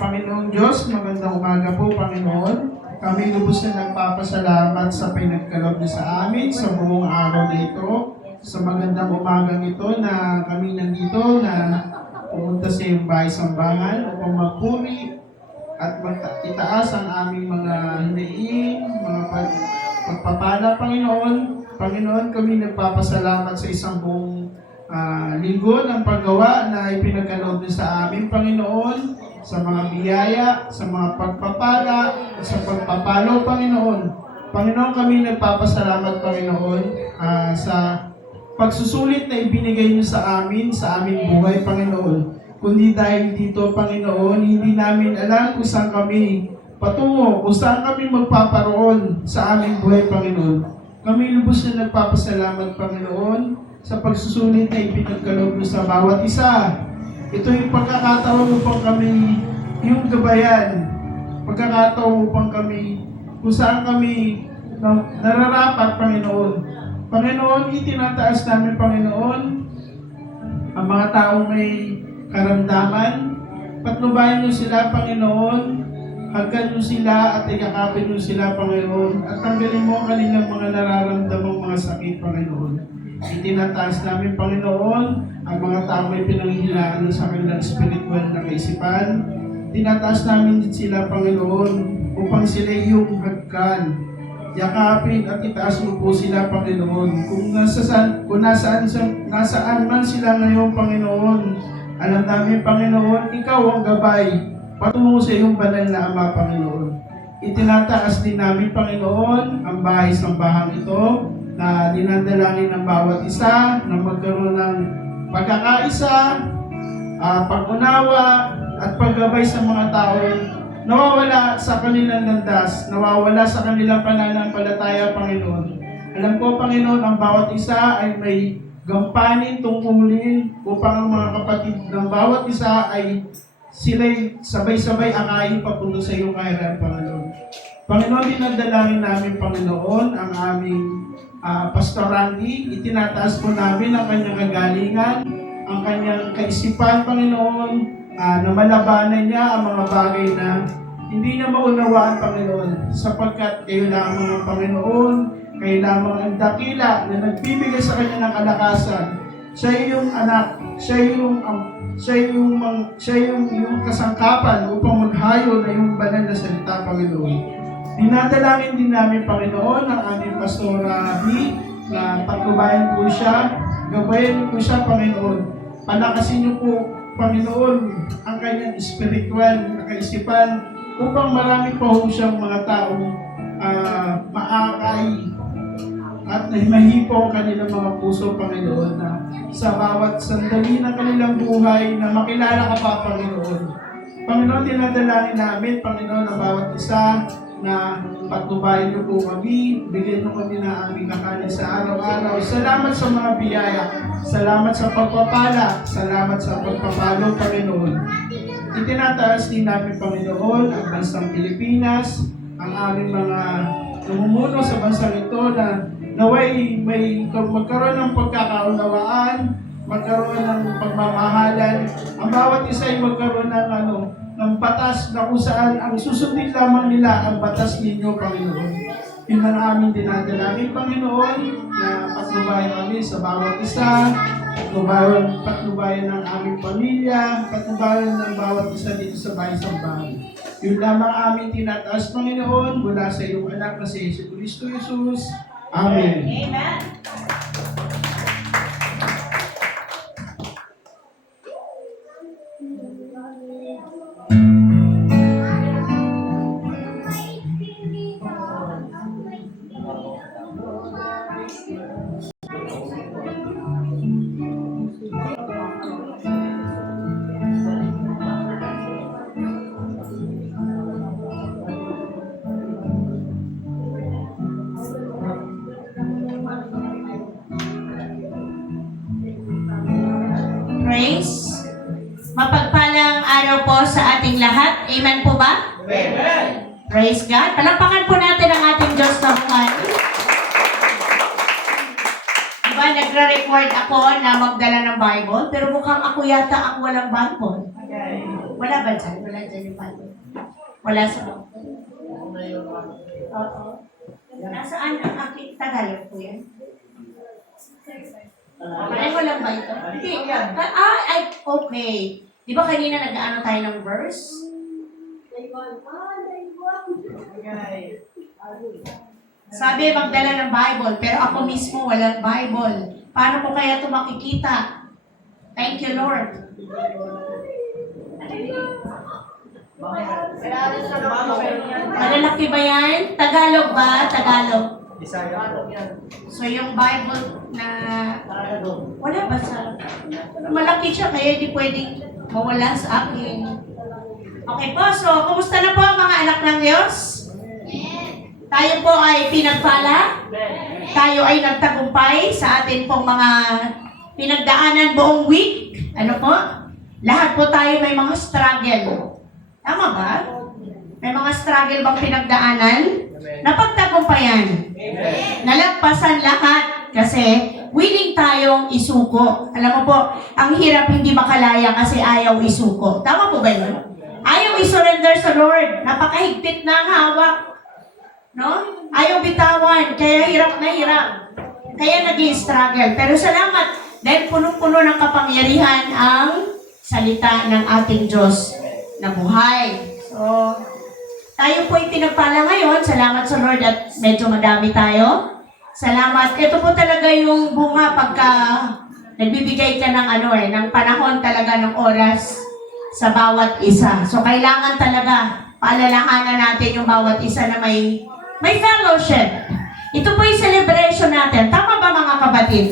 Panginoong Diyos, magandang umaga po, Panginoon. Kami lubos na nagpapasalamat sa pinagkaloob niyo sa amin sa buong araw na ito. Sa magandang umagang ito na kami nandito na pumunta sa iyong bahay-sambahan upang magpuri at itaas ang aming mga hinaing, mga pagpapala, Panginoon. Panginoon, kami nagpapasalamat sa isang buong linggo ng paggawa na ipinagkaloob niyo sa amin, Panginoon, sa mga biyaya, sa mga pagpapala, at sa pagpapalo, Panginoon. Panginoon, kami nagpapasalamat, Panginoon, sa pagsusulit na ibinigay niyo sa aming buhay, Panginoon. Kundi dahil dito, Panginoon, hindi namin alam kung saan kami patungo, kung saan kami magpaparoon sa aming buhay, Panginoon. Kami lubos na nagpapasalamat, Panginoon, sa pagsusulit na ipinagkaloob niyo sa bawat isa. Ito yung pagkakataon upang kami yung gabayan, pagkakataon upang kami kung saan kami nararapat, Panginoon. Panginoon, itinataas namin, Panginoon, ang mga taong may karamdaman. Patnubayan niyo sila, Panginoon. Hagkan niyo sila at ikakapin niyo sila, Panginoon. At tanggalin mo ang kanilang mga nararamdamang mga sakit, Panginoon. Itinataas namin, Panginoon, ang mga tao may pinanghihinaan sa kanilang spiritual na kaisipan. Tinataas namin din sila, Panginoon, upang sila iyong hagkan. Yakapin at itaas mo po sila, Panginoon. Kung nasaan man sila ngayon, Panginoon, alam namin, Panginoon, ikaw ang gabay patungo sa iyong banal na Ama, Panginoon. Itinataas din namin, Panginoon, ang bahay-sambahang ito, na dinadalangin ng bawat isa na magkaroon ng pagkakaisa, pag-unawa, at paggabay sa mga tao nawawala sa kanilang landas, nawawala sa kanilang pananampalataya, Panginoon. Alam ko, Panginoon, ang bawat isa ay may gampanin, tungkulin upang ang mga kapatid ng bawat isa ay sila'y sabay-sabay akayin papunta sa iyong kaharian, Panginoon. Panginoon, dinadalangin namin, Panginoon, ang aming Pastor Randy. Itinataas po namin ang kanyang kagalingan, ang kanyang kaisipan, Panginoon, na malabanan niya ang mga bagay na hindi niya maunawaan, Panginoon, sapagkat kayo lamang ang Panginoon, kayo lamang ang dakila na nagbibigay sa kanya ng kalakasan. Siya yung anak, siya yung kasangkapan upang maghayo na yung banal na salita, Panginoon. Dinadalangin din namin, Panginoon, ang aming Pastora B, na patnubayan po siya, gabayan po siya, Panginoon. Palakasin niyo po, Panginoon, ang kanyang spiritual na kaisipan upang marami pa ho siyang mga taong maakay at mahipo ang kanilang mga puso, Panginoon, na sa bawat sandali ng kanilang buhay na makilala ka pa, Panginoon. Panginoon, dinadalangin namin, Panginoon, ang bawat isa na patnubayan niyo po kami, bigyan niyo kami ng aming kakanin sa araw-araw. Salamat sa mga biyaya, salamat sa pagpapala, salamat sa pagpapalo, Panginoon. Itinataas din namin, Panginoon, ang bansang Pilipinas, ang aming mga namumuno sa bansang ito na naway may magkaroon ng pagkakaunawaan, magkaroon ng pagmamahalan, ang bawat isa ay magkaroon ng batas na kung saan ang susundin lamang nila ang batas ninyo, Panginoon. Yun ang aming dinadalangin, Panginoon, na patnubayan kami sa bawat isa, patnubayan ng aming pamilya, patnubayan ng bawat isa dito sa bahay-sambahan. Yun lamang aming tinataas, Panginoon, mula sa iyong anak na si Jesucristo Jesus. Amen. Amen. Praise. Mapagpalang araw po sa ating lahat. Amen po ba? Amen. Praise God. Palakpakan po natin ang ating Diyos na buhay. Diba, nagre-record ako na magdala ng Bible, pero mukhang ako yata ang walang Bible. Wala ba dyan? Wala dyan yung Bible. Wala sa Oo. Nasaan ang aking Tagalog po yan? Pareho lang ba ito? Hindi. Okay. Di ba kanina nag-ano tayo ng verse? Sabi, magdala ng Bible, pero ako mismo walang Bible. Paano ko kaya ito makikita? Thank you, Lord. Malalaki ba yan? Tagalog ba? Tagalog. So yung Bible na wala ba sa malaki siya kaya di pwedeng mawala sa akin. Okay po, so kumusta na po ang mga anak ng Diyos? Tayo po ay pinagpala. Tayo ay nagtagumpay sa atin pong mga pinagdaanan buong week. Ano po? Lahat po tayo may mga struggle. Tama ba? May mga struggle bang pinagdaanan? Napagtagumpayan. Nalagpasan lahat kasi willing tayong isuko. Alam mo po, ang hirap hindi makalaya kasi ayaw isuko. Tama po ba yun? Ayaw isurrender sa Lord. Napakahigpit na ang hawak. No? Ayaw bitawan. Kaya hirap na hirap. Kaya nag-i-struggle. Pero salamat dahil punong-puno ng kapangyarihan ang salita ng ating Diyos na buhay. So, tayo po ay pinagpala ngayon. Salamat sa Lord at medyo madami tayo. Salamat. Ito po talaga yung bunga pagka nagbibigay ka ng ng panahon talaga ng oras sa bawat isa. So, kailangan talaga paalalahanan natin yung bawat isa na may fellowship. Ito po yung celebration natin. Tama ba mga kapatid?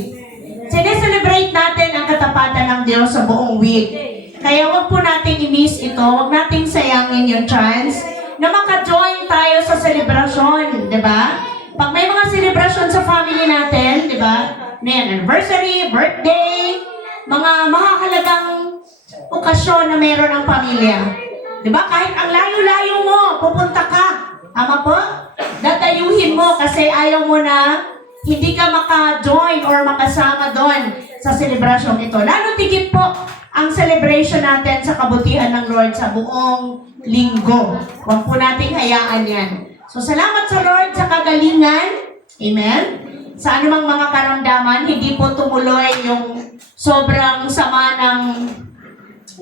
Sineselebrate natin ang katapatan ng Diyos sa buong week. Kaya wag po natin i-miss ito. Wag natin sayangin yung chance na maka-join tayo sa celebration, di ba? Pag may mga celebration sa family natin, di ba? May anniversary, birthday, mga mahahalagang okasyon na meron ang pamilya. Di ba? Kahit ang layo-layo mo, pupunta ka. Tama po? Datayuhin mo kasi ayaw mo na hindi ka maka-join or makasama doon sa celebration ito. Lalo tigit po ang celebration natin sa kabutihan ng Lord sa buong linggo. Huwag po nating hayaan yan. So, salamat sa Lord sa kagalingan. Amen? Sa anumang mga karamdaman, hindi po tumuloy yung sobrang sama ng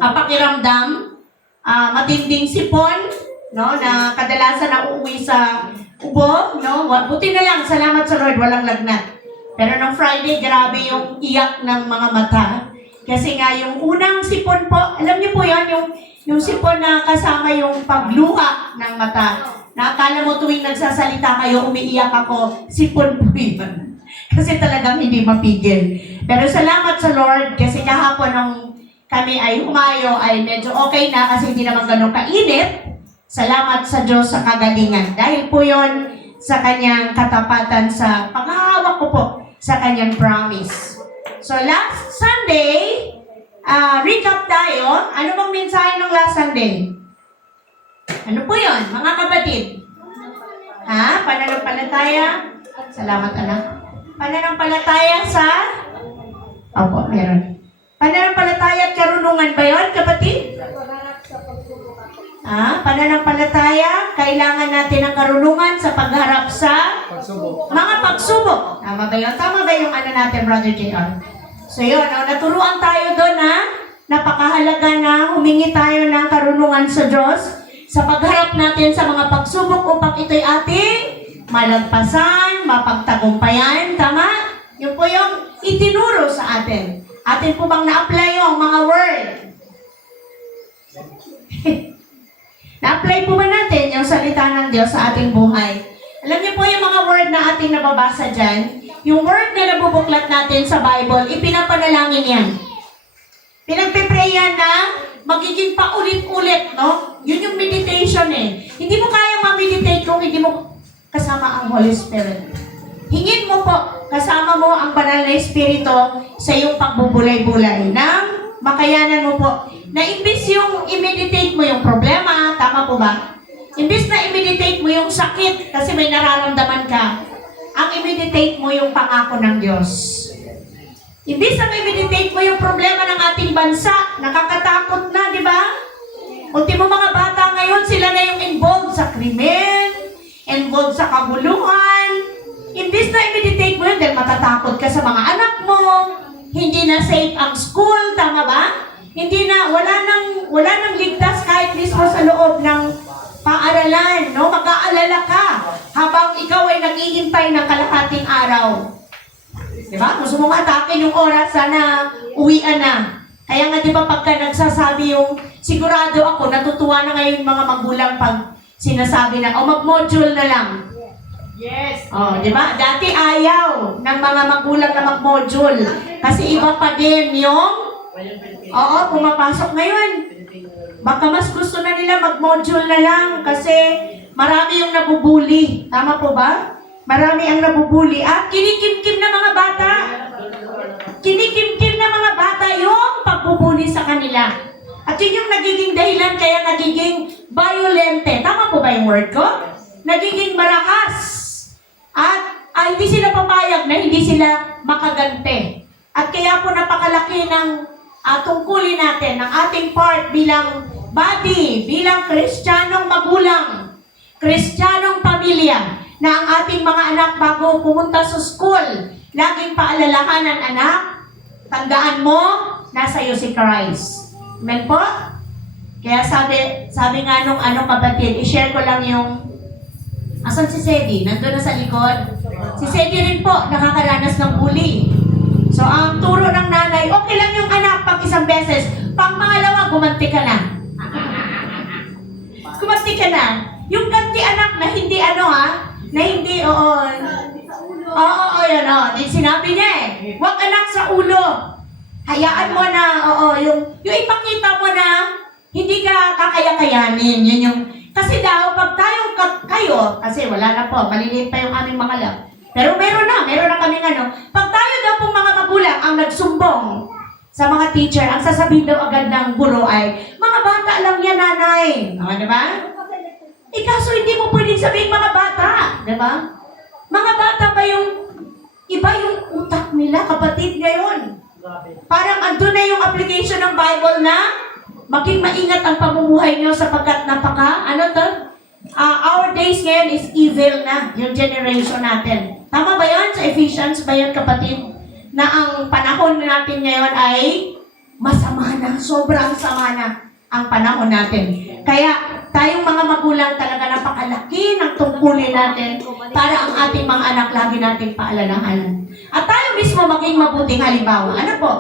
pakiramdam. Matinding sipon, no, na kadalasan na uuwi sa ubo, no? Buti na lang, salamat sa Lord, walang lagnat. Pero nung Friday, grabe yung iyak ng mga mata. Kasi nga, yung unang sipon po, alam niyo po yan, yung sipon na kasama yung pagluha ng mata. Nakakala mo tuwing nagsasalita kayo, umiiyak ako, sipon po yun. Kasi talagang hindi mapigil. Pero salamat sa Lord, kasi kahapon nung kami ay humayo, ay medyo okay na kasi hindi naman ganun kainit. Salamat sa Diyos sa kagalingan. Dahil po yon sa kanyang katapatan sa paghahawak ko po sa kanyang promise. So last Sunday, recap tayo. Ano bang mensahe ng last Sunday? Ano po yon, mga kapatid? Pananampalataya? Salamat, anak. Pananampalataya sa? Opo, meron. Pananampalataya at karunungan ba yun, kapatid? Pananampalataya, kailangan natin ng karunungan sa pagharap sa mga pagsubok. Tama ba yun? Tama ba yung natin, Brother J.R.? So yun, naturuan tayo doon napakahalaga na humingi tayo ng karunungan sa Diyos sa pagharap natin sa mga pagsubok upang ito'y ating malagpasan, mapagtagumpayan. Tama? Yun po yung itinuro sa atin. Atin po bang na-apply yung mga word? Na-apply po ba natin yung salita ng Diyos sa ating buhay? Alam niyo po yung mga word na ating nababasa dyan, yung word na nabubuklat natin sa Bible, ipinapanalangin yan. Pinagpe-pray yan na magiging paulit-ulit, no? Yun yung meditation eh. Hindi mo kaya ma-meditate kung hindi mo kasama ang Holy Spirit. Hingin mo po, kasama mo ang banal na Espiritu sa iyong pagbubulay-bulay nang makayanan mo po na imbis yung i-meditate mo yung problema, tama po ba? Imbis na i-meditate mo yung sakit kasi may nararamdaman ka, ang i-meditate mo yung pangako ng Diyos. Imbis na i-meditate mo yung problema ng ating bansa, nakakatakot na, di ba? Ultimo mga bata ngayon, sila na yung involved sa krimen, involved sa kaguluhan. Imbis na i-meditate mo yun, dahil matatakot ka sa mga anak mo, hindi na safe ang school, tama ba? Hindi na, wala nang ligtas kahit mismo sa loob ng paaralan, no? Mag-aalala ka habang ikaw ay naghihintay ng kalahating araw. Diba? Gusto mo atake yung oras, sana uwian na. Kaya nga diba pagka nagsasabi yung, sigurado ako, natutuwa na ngayon mga magulang pag sinasabi na, mag-module na lang. Yes. Diba? Dati ayaw ng mga magulang na mag-module. Kasi iba pa din yung, pumapasok ngayon. Baka mas gusto na nila mag-module na lang kasi marami yung nabubuli. Tama po ba? Marami ang nabubuli at kinikimkim na mga bata. Kinikimkim na mga bata yung pagbubuli sa kanila. At yun yung nagiging dahilan kaya nagiging violente. Tama po ba yung word ko? Nagiging marakas. At hindi sila papayag na hindi sila makagante. At kaya po napakalaki ng tungkulin natin, ng ating part bilang body, bilang Kristiyanong magulang, Kristiyanong pamilya, na ang ating mga anak bago pumunta sa school, laging paalalahanan, anak, tandaan mo, nasa iyo si Christ. Amen po? Kaya sabi nga nung kapatid, i-share ko lang yung, asan si Sedi? Nandun na sa likod? Si Sedi rin po, nakakaranas ng bully. So, ang turo ng nanay, okay lang yung anak pag isang beses, pang pangalawa, gumanti ka na. Gumanti ka na. Yung ganti anak na hindi na hindi, sinabi niya huwag anak sa ulo. Hayaan mo na, yung ipakita mo na hindi ka kakaya-kayanin. Yun yung, kasi daw, pag kayo, kasi wala na po, maliliit pa yung aming mga lab. Pero meron na kaming pag tayo daw pong mga magulang ang nagsumbong sa mga teacher, ang sasabihin daw agad ng guro ay, mga bata lang yan, nanay. Diba? Kaso hindi mo pwedeng sabihin mga bata. Diba? Mga bata ba iba yung utak nila, kapatid, ngayon? Parang andun na yung application ng Bible na maging maingat ang pamumuhay nyo sapagkat our days ngayon is evil na, yung generation natin. Tama ba yun? Sa Ephesians ba yun, kapatid? Na ang panahon natin ngayon ay masama na, sobrang sama na ang panahon natin. Kaya tayong mga magulang talaga napakalaki ng tungkulin natin para ang ating mga anak lagi nating paalalahanan. At tayo mismo maging mabuting halimbawa. Ano po?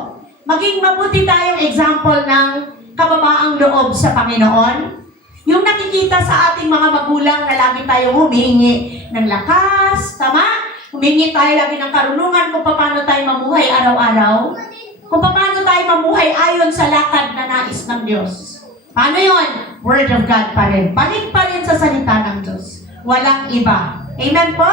Maging mabuti tayong example ng kababaang loob sa Panginoon. Yung nakikita sa ating mga magulang na lagi tayong humingi ng lakas, tama? Humingi tayo lagi ng karunungan kung paano tayo mamuhay araw-araw. Kung paano tayo mamuhay ayon sa lakad na nais ng Diyos. Paano yun? Word of God pa rin. Balik pa rin sa salita ng Diyos. Walang iba. Amen po?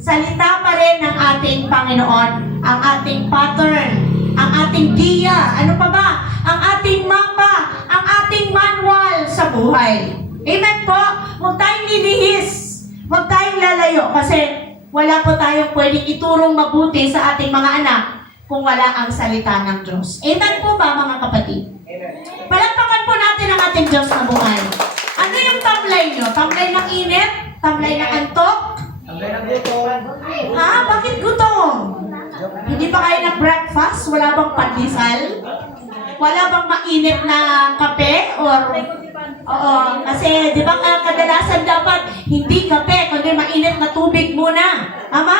Salita pa rin ng ating Panginoon, ang ating pattern, ang ating diya, ano pa ba? Ang ating mapa, ang ating manual sa buhay. Amen po? Huwag tayong lilihis. Huwag tayong lalayo kasi wala po tayong pwedeng iturong mabuti sa ating mga anak kung wala ang salita ng Diyos. Amen po ba, mga kapatid? Palakpakan po natin ang ating Diyos na buhay. Ano yung tamlay nyo? Tamlay ng init? Tamlay ng antok? Bakit gutom? Hindi pa kayo nag-breakfast? Wala bang pandesal? Wala bang mainit na kape? Kasi di ba kadalasan dapat hindi kape, kundi mainit na tubig muna. Tama?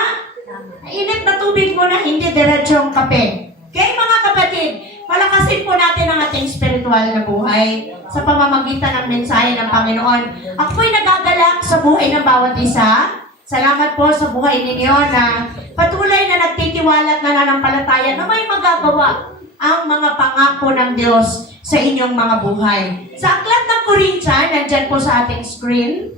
Mainit na tubig muna, hindi diretsong kape. Kaya mga kapatid, palakasin po natin ang ating spiritual na buhay sa pamamagitan ng mensahe ng Panginoon. Ako'y nagagalak sa buhay ng bawat isa. Salamat po sa buhay ninyo na patuloy na nagtitiwala at nananampalataya na may magagawa ang mga pangako ng Diyos sa inyong mga buhay. Sa Aklat ng Corinthians, nandyan po sa ating screen,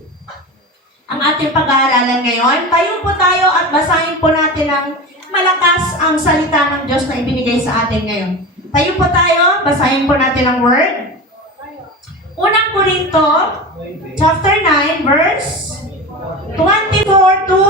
ang ating pag-aaralan ngayon. Tayo po tayo at basahin po natin ang malakas ang salita ng Diyos na ibinigay sa atin ngayon. Tayo po tayo, basahin po natin ang word. Unang Korinto, chapter 9, verse 24 to...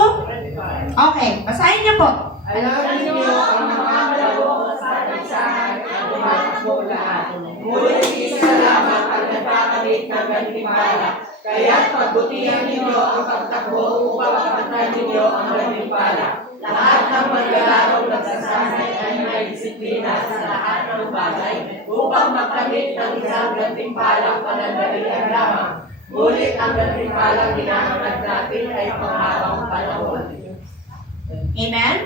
Okay, basahin niyo po. Alam niyo ang mga malabo sa kansahan at tumatakbo lahat. Ngunit isa lamang ang nagkakalit ng gantimpala. Kaya't pagbutihan ninyo ang pagtakbo upang mapatay ninyo ang gantimpala. Lahat ng maglalarong nagsasanay ay may disiplina sa lahat ng bagay upang makamit ng isang gantimpalang panandalian lamang. Ngunit ang gantimpalang hinahangad natin ay panghabang panahon. Amen?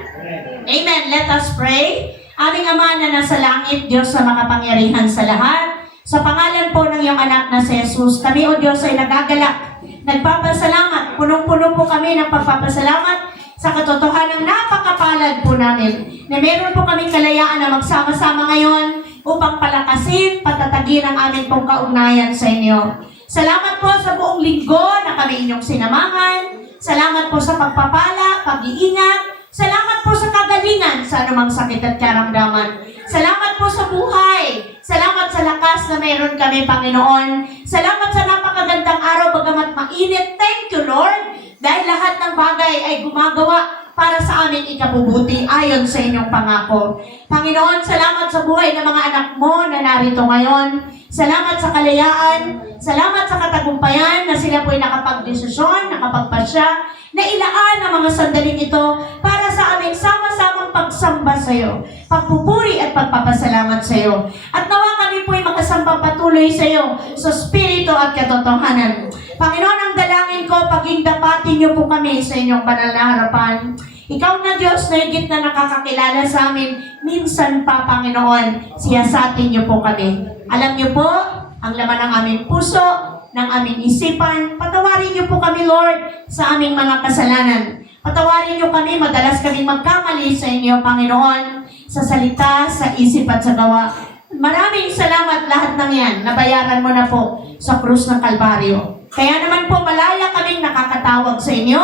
Amen. Let us pray. Aming Ama na nasa langit, Diyos na makapangyarihan sa lahat, sa pangalan po ng iyong anak na si Jesus, kami, O Diyos, ay nagagalak, nagpapasalamat, punong-puno po kami ng pagpapasalamat sa katotohanan ng napakapalad po namin, na meron po kami kalayaan na magsama-sama ngayon upang palakasin, patatagin ang aming pong kaugnayan sa inyo. Salamat po sa buong linggo na kami inyong sinamahan. Salamat po sa pagpapala, pag-iingat. Salamat po sa kagalingan sa anumang sakit at karamdaman. Salamat po sa buhay. Salamat sa lakas na meron kami, Panginoon. Salamat sa napakagandang araw, bagamat mainit. Thank you, Lord, dahil lahat ng bagay ay gumagawa para sa aming ikabubuti ayon sa inyong pangako. Panginoon, salamat sa buhay ng mga anak mo na narito ngayon. Salamat sa kalayaan. Salamat sa katagumpayan na sila po'y nakapagdesisyon, nakapagpasya, na ilaan ang mga sandaling ito para sa aming sama-samang pagsamba sa iyo, pagpupuri at pagpapasalamat sa iyo. At nawa kami po'y makasamba patuloy sa iyo sa spirito at katotohanan. Panginoon, ang dalangin ko, paging dapatin niyo po kami sa inyong banal na harapan. Ikaw na Diyos na higit na nakakakilala sa amin, minsan pa, Panginoon, siyasatin niyo po kami. Alam niyo po, ang laman ng aming puso, ng aming isipan. Patawarin niyo po kami, Lord, sa aming mga kasalanan. Patawarin niyo kami, madalas kaming magkamali sa inyo, Panginoon, sa salita, sa isip at sa gawa. Maraming salamat lahat ng yan. Nabayaran mo na po sa krus ng Kalbaryo. Kaya naman po, malaya kaming nakakatawag sa inyo,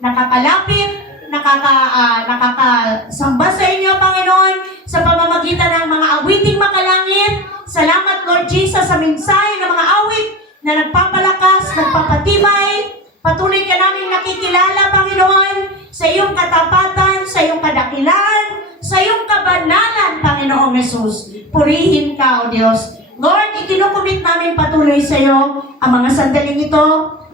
nakakalapit, nakakasamba sa inyo, Panginoon, sa pamamagitan ng mga awiting makalangit. Salamat, Lord Jesus, sa mensahe ng mga awit na nagpapalakas, nagpapatibay. Patuloy ka namin nakikilala, Panginoon, sa iyong katapatan, sa iyong kadakilan, sa iyong kabanalan, Panginoong Jesus. Purihin ka, O Diyos. Lord, itinukumit namin patuloy sa iyo ang mga sandaling ito.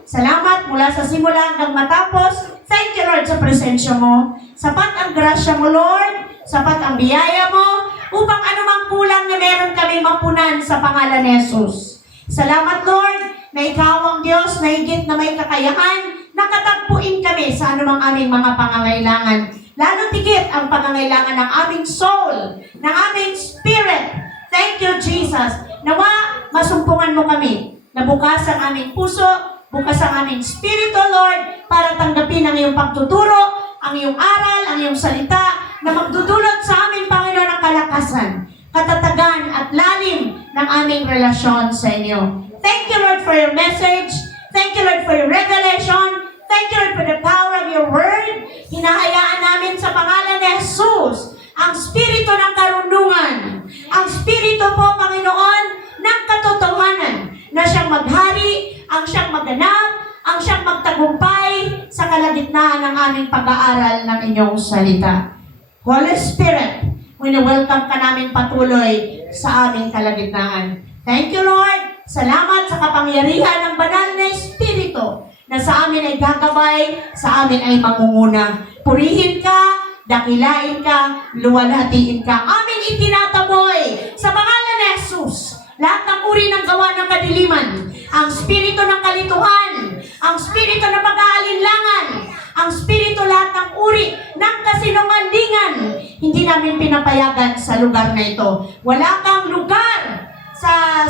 Salamat mula sa simula hanggang matapos. Thank you, Lord, sa presensya mo. Sapat ang grasya mo, Lord. Sapat ang biyaya mo upang anumang kulang na meron kami mapunan sa pangalan ni Jesus. Salamat, Lord, na ikaw ang Diyos na higit na may kakayahan, nakatagpuin kami sa anumang aming mga pangangailangan. Lalo tigit ang pangangailangan ng aming soul, ng aming spirit. Thank you, Jesus. Nawa, masumpungan mo kami na bukas ang aming puso, bukas ang aming spirito, Lord, para tanggapin ang iyong pagtuturo, ang iyong aral, ang iyong salita, na magdudulot sa aming Panginoon ng kalakasan, katatagan at lalim ng aming relasyon sa inyo. Thank you, Lord, for your message. Thank you, Lord, for your revelation. Thank you, Lord, for the power of your word. Hinahayaan namin sa pangalan ni Jesus ang spirito ng karunungan, ang spirito po, Panginoon, ng katotohanan, na siyang maghari, ang siyang maganap, ang siyang magtagumpay sa kalagitnaan ng aming pag-aaral ng inyong salita. Holy Spirit, wini-welcome ka namin patuloy sa aming kalagitnaan. Thank you, Lord. Salamat sa kapangyarihan ng banal na Espiritu na sa amin ay gagabay, sa amin ay mangunguna. Purihin ka, dakilain ka, luwalhatiin ka. Amin itinataboy sa pangalan ni Jesus. Lahat ng uri ng gawa ng kadiliman, ang spirito ng kalituhan, ang spirito ng pag-aalinlangan, ang spirito lahat ng uri ng kasinungalingan, hindi namin pinapayagan sa lugar na ito. Wala kang lugar sa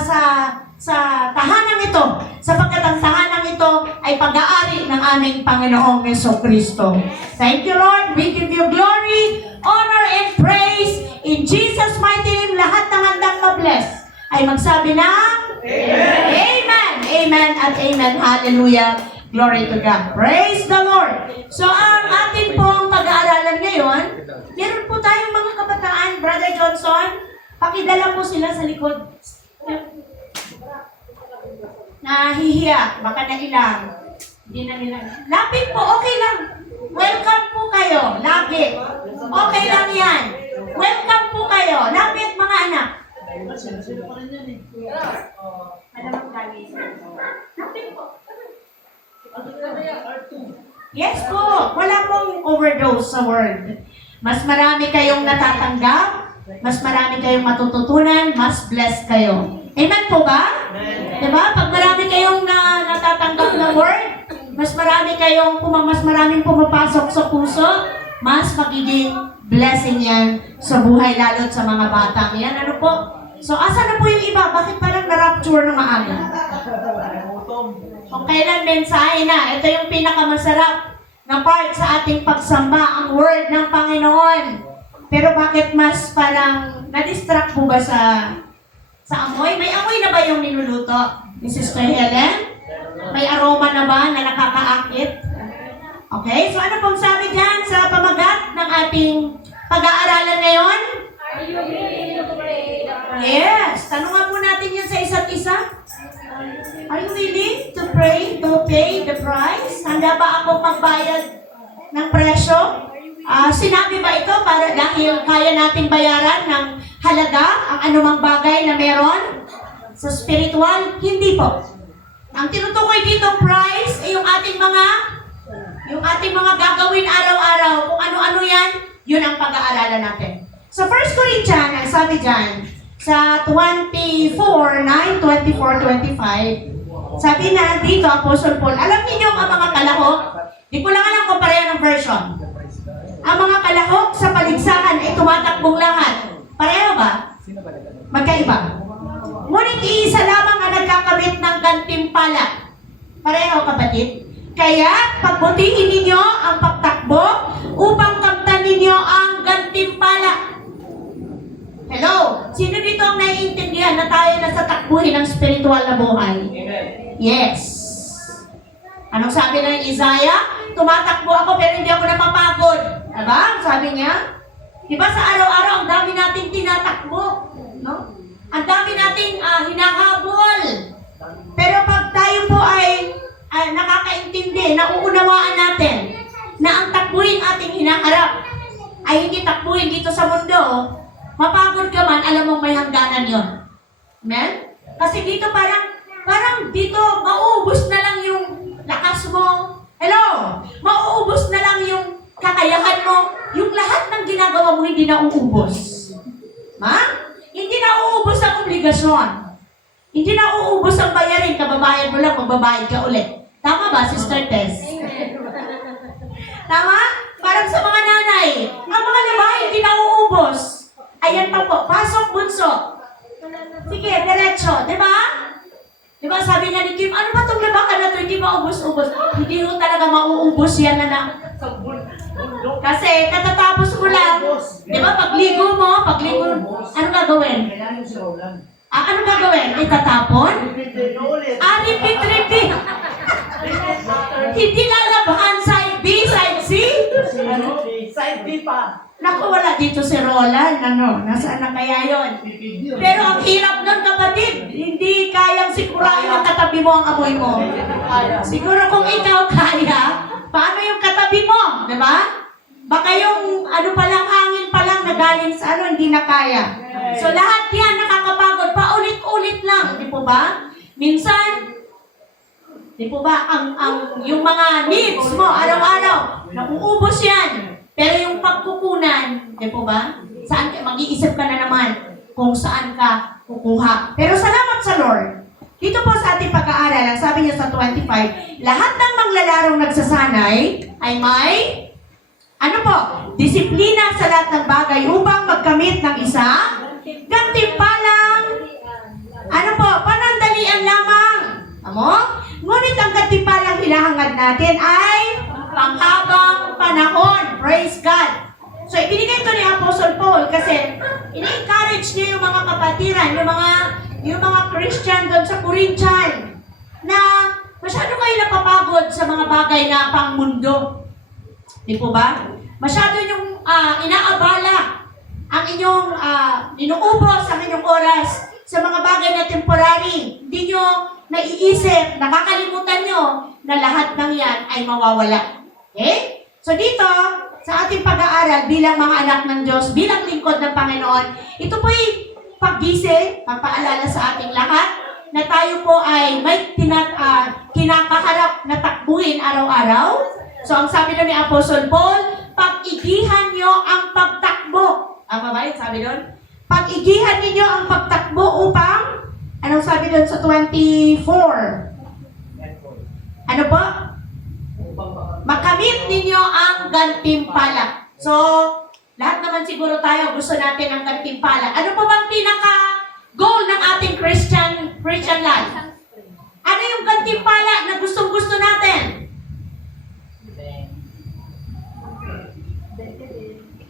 tahanang ito, sapagkat ang tahanang ito ay pag-aari ng aming Panginoong Jesucristo. Thank you, Lord. We give you glory, honor, and praise. In Jesus' mighty name, lahat ng handang ma-bless ay magsabi ng Amen. Amen. Amen at amen. Hallelujah. Glory to God. Praise the Lord. So, ang atin pong pag-aaralan ngayon, meron po tayong mga kabataan. Brother Johnson, pakidala po sila sa likod. Nahihiya, baka nailang. Hindi na nila. Lapit po, okay lang. Welcome po kayo. Lapit. Okay lang yan. Welcome po kayo. Lapit mga anak. Malamang galing sa lapit po. Yes po. Wala pong overdose sa word. Mas marami kayong natatanggap. Mas marami kayong matututunan. Mas blessed kayo. Amen po ba? Diba? Pag marami kayong natatanggap na word, mas maraming pumapasok sa puso, mas magiging blessing yan sa buhay, lalo't sa mga batang yan. Ano po? So, asa na po yung iba? Bakit parang na-rapture ng maaga? Kung kailan mensahe na, ito yung pinakamasarap na part sa ating pagsamba, ang word ng Panginoon. Pero bakit mas parang na-distract po ba sa amoy? May amoy na ba yung niluluto ni Sister Helen? May aroma na ba na nakakaakit? Okay, so ano pong sabi dyan sa pamagat ng ating pag-aaralan ngayon? Are you willing to pay the price? Yes, tanungan po natin yan sa isa't isa. Are you willing to pray, to pay the price? Handa ba ako magbayad ng presyo? Sinabi ba ito para dahil kaya nating bayaran ng halaga ang anumang bagay na meron? Sa spiritual, hindi po. Ang tinutukoy dito price ay yung ating mga gagawin araw-araw. Kung ano-ano yan, yun ang pag-aaralan natin. Sa 1 Corinthians, ang sabi dyan, sa 24:9, 24-25, sabi na dito, Apostle Paul, alam niyo ang mga kalahok, di ko lang alam kung pareho ng version. Ang mga kalahok sa paligsahan ay tumatakbong lahat. Pareho ba? Magkaiba. Ngunit iisa lamang ang nagkakamit ng gantimpala. Pareho, kapatid. Kaya pagbutihin ninyo ang pagtakbo upang kamtan ninyo ang gantimpala. Hello? Sino dito ang naiintindihan na tayo nasa takbuhin ng spiritual na buhay? Amen. Yes. Anong sabi ng Isaiah? Tumatakbo ako pero hindi ako napapagod. Diba? Sabi niya. Diba sa araw-araw ang dami nating tinatakbo. No? Ang dami nating hinahabol. Pero pag tayo po ay nakakaintindi, nauunawaan natin na ang takbuhin ating hinaharap ay hindi takbuhin dito sa mundo, mapagod ka man, alam mong may hangganan yon. Amen? Kasi dito parang dito mauubos na lang yung lakas mo. Hello? Mauubos na lang yung kakayahan mo. Yung lahat ng ginagawa mo hindi na uubos. Ma? Hindi na uubos ang obligasyon. Hindi na uubos ang bayarin. Kababayad mo lang, magbabayad ka ulit. Tama ba, Sister Tess? Tama? Parang sa mga nanay, ang mga labahin hindi na uubos. Ayan pa po, pasok bunso. Sige, diretso, di ba? Di ba sabi nga ni Kim, ano ba itong labakan na ito? Hindi maubos-ubos. Hindi mo talaga mauubos yan na. Kasi katatapos mo lang, di ba pagligo mo, ano gagawin? Ano gagawin? Itatapon? Repeat. Hindi lalabahan side B, side C? Side B pa. Naku, wala dito si Roland, nasaan na kaya yon? Pero ang hirap nun, kapatid, hindi kayang sigurain ang katabi mo ang amoy mo. Siguro kung ikaw kaya, paano yung katabi mo? Di ba? Baka yung hangin pa lang na galing sa hindi na kaya. So lahat yan nakakapagod, paulit-ulit lang, di po ba? Minsan, di po ba, yung mga needs mo araw-araw, nauubos yan. Pero yung pagkukunan, di po ba? Saan mag-iisip ka na naman kung saan ka kukuha. Pero salamat sa Lord. Dito po sa ating pag-aaral, ang sabi niya sa 25, lahat ng manglalarong nagsasanay ay may, disiplina sa lahat ng bagay upang magkamit ng isa, gantimpalang, panandalian lamang. Ngunit ang gantimpalang hinahangad natin ay panghabang panahon. Praise God. So, ibinigay ito ni Apostle Paul kasi ini-encourage niya yung mga kapatiran, yung mga Christian doon sa Corinthian na masyado kayo napapagod sa mga bagay na pangmundo. Di po ba? Masyado yung inaabala ang inyong inuubos ang inyong oras sa mga bagay na temporary. Hindi nyo naiisip, nakakalimutan nyo na lahat ng yan ay mawawala. Okay? So dito, sa ating pag-aaral bilang mga anak ng Diyos, bilang lingkod ng Panginoon, ito po'y paggising, pagpaalala sa ating lahat, na tayo po ay may kinakaharap na takbuhin araw-araw. So ang sabi doon ni Apostle Paul, pag-igihan nyo ang pagtakbo. Tama ba yun? Sabi doon? Pag-igihan ninyo ang pagtakbo upang, anong sabi doon sa 24? Ano po? Makamit ninyo ang gantimpala. So, lahat naman siguro tayo gusto natin ang gantimpala. Ano po bang pinaka-goal ng ating Christian life? Ano yung gantimpala na gustong-gusto natin?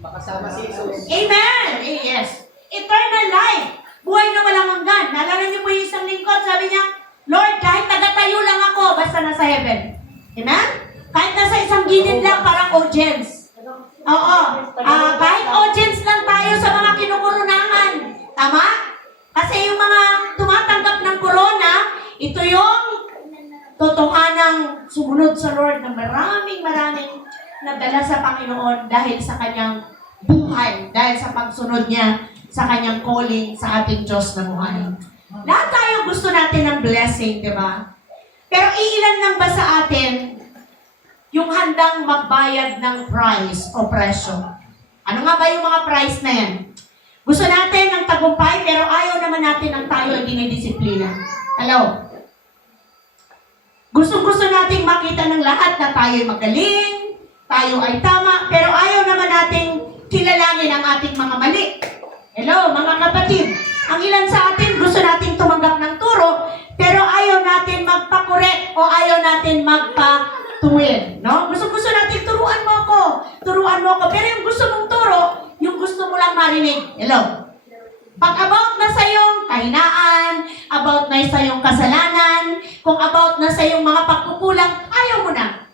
Makasama si Jesus. Amen! Yes. Eternal life. Buhay na walang hanggan. Naalala niyo po yung isang lingkod, sabi niya, Lord, kahit tagatayo lang ako, basta nasa heaven. Amen? Kahit nasa isang gilid lang, parang audience. Oo. Kahit audience lang tayo sa mga kinukurunahan. Tama? Kasi yung mga tumatanggap ng corona, ito yung totohanang sumunod sa Lord na maraming nagdala sa Panginoon dahil sa kanyang buhay, dahil sa pagsunod niya sa kanyang calling sa ating Diyos na buhay. Lahat tayo gusto natin ng blessing, di ba? Pero iilan lang ba sa atin yung handang magbayad ng price o presyo? Ano nga ba yung mga price na yan? Gusto natin ng tagumpay, pero ayaw naman natin ang tayo ay dinidisiplina. Hello? Gusto nating makita ng lahat na tayo ay magaling, tayo ay tama, pero ayaw naman nating kilalanin ang ating mga mali. Hello, mga kapatid. Ang ilan sa atin, gusto nating tumanggap ng turo, pero ayaw natin magpa-correct o ayaw natin magpa-tuwid. No? Gusto natin, turuan mo ako. Pero yung gusto mong turo, yung gusto mo lang marinig. Hello? Pag about na sa iyong kahinaan, about na sa iyong kasalanan, kung about na sa iyong mga pagkukulang, ayaw mo na.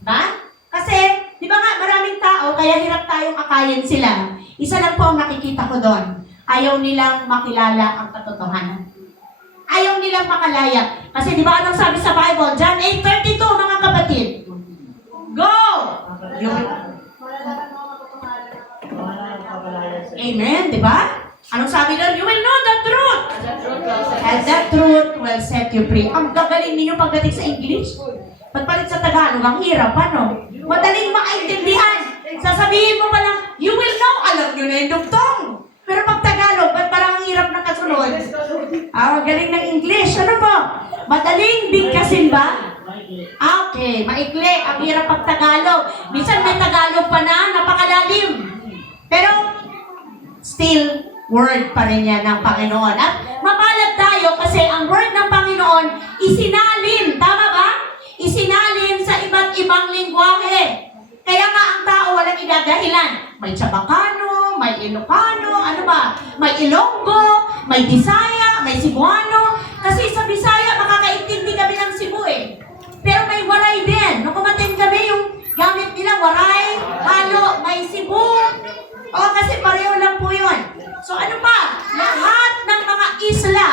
Ba? Kasi, di ba nga, maraming tao, kaya hirap tayong akayin sila. Isa lang po ang nakikita ko doon. Ayaw nilang makilala ang katotohanan. Ayaw nilang makalaya. Kasi di ba anong sabi sa Bible? John 8:32, mga kapatid. Go! Amen, di ba? Anong sabi doon? You will know the truth. And that truth will set you free. Ang gagaling ninyo pagdating sa English. Pagpalit sa Tagalog, ang hirap, ano? Madaling maintindihan. Sasabihin mo pa lang, you will know. Alam nyo na yung dugtong. Pero pag Tagalog, ba't parang ang hirap ng kasunod? Galing ng English. Ano po? Madaling bigkasin ba? Okay, maikli. Ang hirap pag Tagalog. Minsan may Tagalog pa na, napakalalim. Pero, still, word pa rin yan ng Panginoon. At mapalad tayo kasi ang word ng Panginoon isinalin. Tama ba? Isinalin sa iba't ibang lingwahe. Kaya nga ang tao walang idadahilan. May Chabacano, may Ilocano, ano ba? May Ilonggo, may Bisaya, may Cebuano. Kasi sa Bisaya, makakaintindi kami ng Cebu eh. Pero may Waray din. Nung kumatin kami, yung gamit nila, Waray, Halo, may Cebu. Kasi pareho lang po yun. So ano pa? Lahat ng mga isla,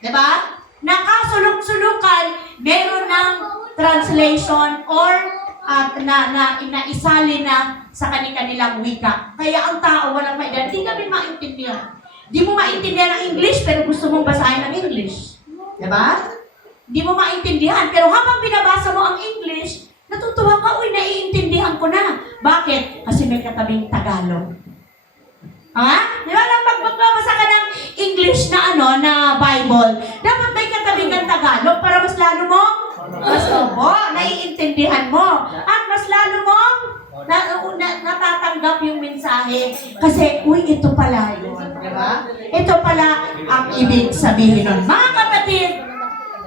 di ba? Nakasulok-sulukan, meron ng translation or naisali na sa kanilang wika. Kaya ang tao walang maintindihan. Hindi kami maintindihan. Di mo maintindihan ang English, pero gusto mong basahin ang English. Diba? Di mo maintindihan. Pero habang binabasa mo ang English, natutuwa ka, uy, naiintindihan ko na. Bakit? Kasi may katabing Tagalog. Ha? Di ba lang magbabasa ka ng English na na Bible, dapat may katabing ng Tagalog para mas lalo mo naiintindihan mo. At mas lalo mo natatanggap yung mensahe. Kasi, uy, ito pala yun. Diba? Ito pala ang ibig sabihin nun. Mga kapatid,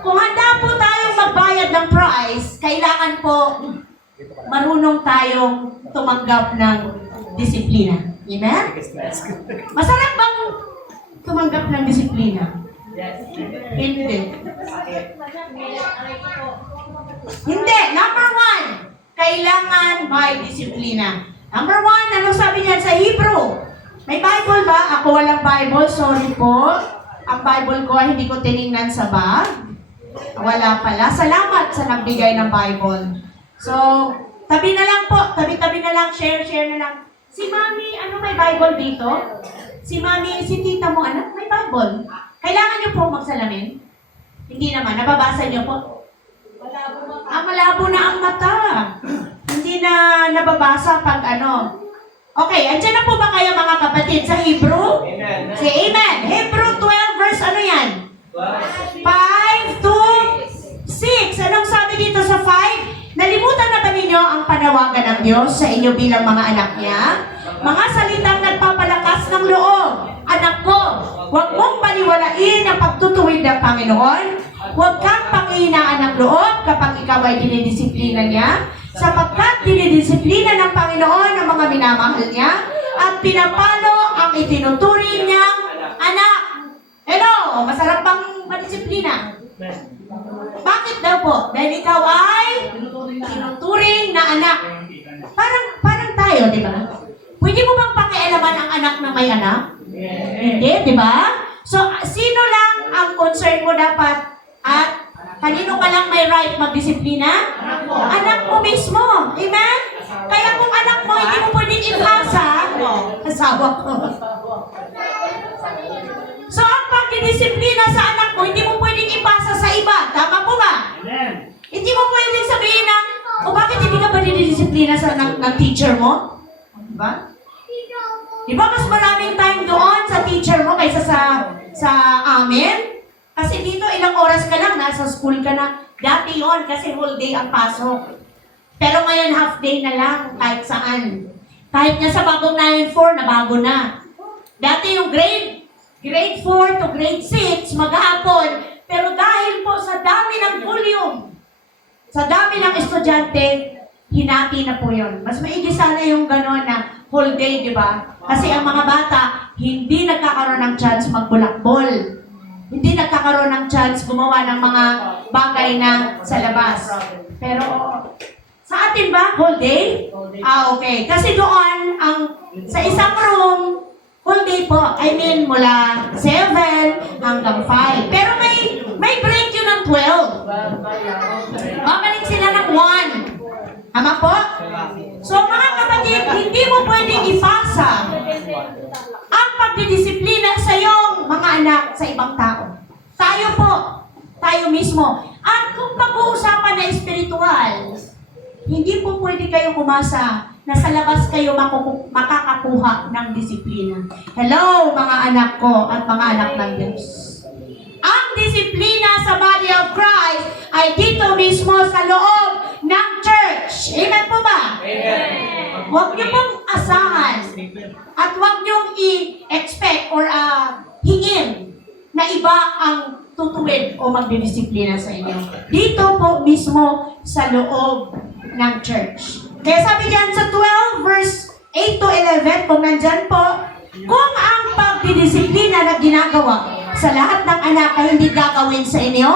kung handa po tayong magbayad ng price, kailangan po marunong tayong tumanggap ng disiplina. Amen? Masarap bang tumanggap ng disiplina? Hindi. Hindi. Number 1, kailangan may disiplina. Number 1, ano sabi niyan sa Hebrew? May Bible ba? Ako walang Bible, sorry po. Ang Bible ko ay hindi ko tiningnan sa bag. Wala pala. Salamat sa nagbigay ng Bible. So, tabi na lang po. Tabi-tabi na lang. Share na lang. Si Mami, ano may Bible dito? Si Mami, si tita mo, anak, may Bible. Kailangan niyo po magsalamin? Hindi naman. Nababasa niyo po? Malabo na ang mata. Hindi na nababasa pag ano. Okay, andyan na po ba kayo mga kapatid sa Hebrew? Amen. Say amen. Hebrew 12 verse ano yan? 5 to 6. Anong sabi dito sa 5? Nalimutan na ba ninyo ang panawagan ng Diyos sa inyo bilang mga anak niya? Mga salitang nagpapalakas ng loob. Anak ko, huwag mong baliwalain ang pagtutuwid ng Panginoon. Huwag kang panghihinaan ng loob kapag ikaw ay dinidisiplina niya, sapagkat dinidisiplina ng Panginoon ang mga minamahal niya at pinapalo ang itinuturing niyang anak. Hello, masarap bang madisiplina? Bakit daw po? Dahil ikaw ay tinuturing na anak. Parang tayo, di ba? Pwede mo bang pakialaman ang anak na may anak? Hindi, di ba? So, sino lang ang concern mo dapat at kanino ka lang may right magdisiplina? Anak mo mismo. Amen? Kaya kung anak mo, hindi mo pwedeng ipasa. Asawa ko. So, ang pagdidisiplina sa anak mo, hindi mo pwedeng ipasa sa iba. Tama po ba? Hindi mo pwedeng sabihin na, o bakit hindi ka ba dinidisiplina sa ng teacher mo? Diba? Diba mas maraming time doon sa teacher mo kaysa sa amin? Kasi dito ilang oras ka lang, nasa school ka na. Dati yon kasi whole day ang pasok. Pero ngayon half day na lang, kahit saan. Kahit nga sa bagong 9-4, nabago na. Dati yung grade 4 to grade 6, maghapon. Pero dahil po sa dami ng volume, sa dami ng estudyante, hinati na po yun. Mas maigi sana yung gano'n na whole day, di ba? Kasi ang mga bata, hindi nagkakaroon ng chance magbulakbol. Hindi nagkakaroon ng chance gumawa ng mga bagay na sa labas. Pero sa atin ba, whole day? Okay. Kasi doon, sa isang room, whole day po. I mean, mula 7 hanggang 5. Pero may break yun ng 12. Babalik sila ng 1. Tama po? So mga kapatid, hindi mo pwedeng ipasa ang pagdidisiplina sa iyong mga anak sa ibang tao. Tayo po, tayo mismo. At kung pag-uusapan na espiritual, hindi po pwede kayo umasa na sa labas kayo makakakuha ng disiplina. Hello, mga anak ko at mga anak ng Diyos. Ang disiplina sa body of Christ ay dito mismo sa loob ng church. Amen po ba? Amen. Huwag niyo pong asahan at huwag niyong i-expect or hingin na iba ang tutuwid o magdidisiplina sa inyo. Dito po mismo sa loob ng church. Kaya sabi diyan sa 12 verse 8 to 11, kung nandyan po, kung ang pagdidisiplina na ginagawa sa lahat ng anak ay hindi gagawin sa inyo,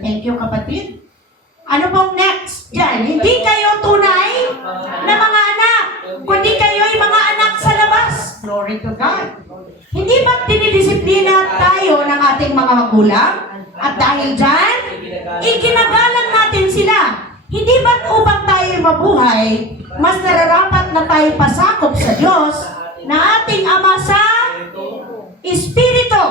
thank you kapatid. Ano pong next? Diyan, hindi kayo tunay na mga anak, kundi kayo ay mga anak sa labas. Glory to God. Hindi ba dinidisiplina tayo ng ating mga magulang? At dahil dyan, iginagalang natin sila. Hindi ba't upang tayo mabuhay, mas nararapat na tayo pasakop sa Diyos na ating Ama sa Espiritu.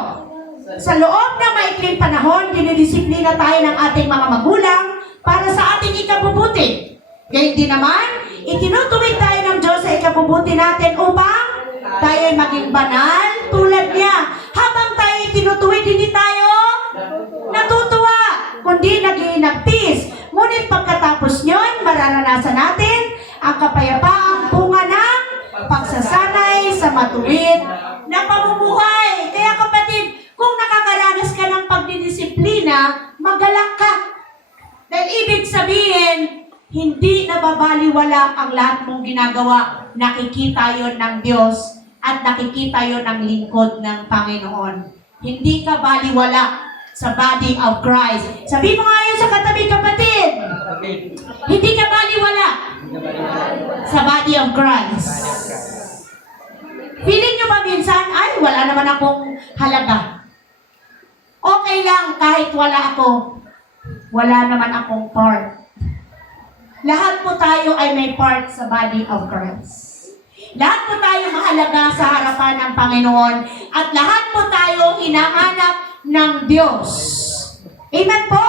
Sa loob ng maikling panahon, dinidisiplina tayo ng ating mga magulang para sa ating ikabubuti. Gayun din naman, itinutuwid tayo ng Diyos sa ikabubuti natin upang tayo ay maging banal tulad niya. Habang tayo itinutuwid, hindi tayo natutuwa, kundi nag-iinagpis. Ngunit pagkatapos nyon, mararanasan natin ang kapayapaang bunga ng pagsasanay sa matuwid na pamumuhay. Kaya kapatid, kung nakakaranas ka ng pagdidisiplina, magalak ka. Dahil ibig sabihin, hindi nababaliwala ang lahat mong ginagawa. Nakikita yon ng Diyos at nakikita yon ng lingkod ng Panginoon. Hindi ka baliwala sa body of Christ. Sabi mo nga yun sa katabi kapatid. Hindi ka baliwala sa body of Christ. Feeling nyo ba minsan, ay, wala naman akong halaga. Okay lang kahit wala ako. wala naman akong part. Lahat po tayo ay may part sa body of Christ. Lahat po tayo mahalaga sa harapan ng Panginoon at lahat po tayo hinahanap ng Diyos. Amen po?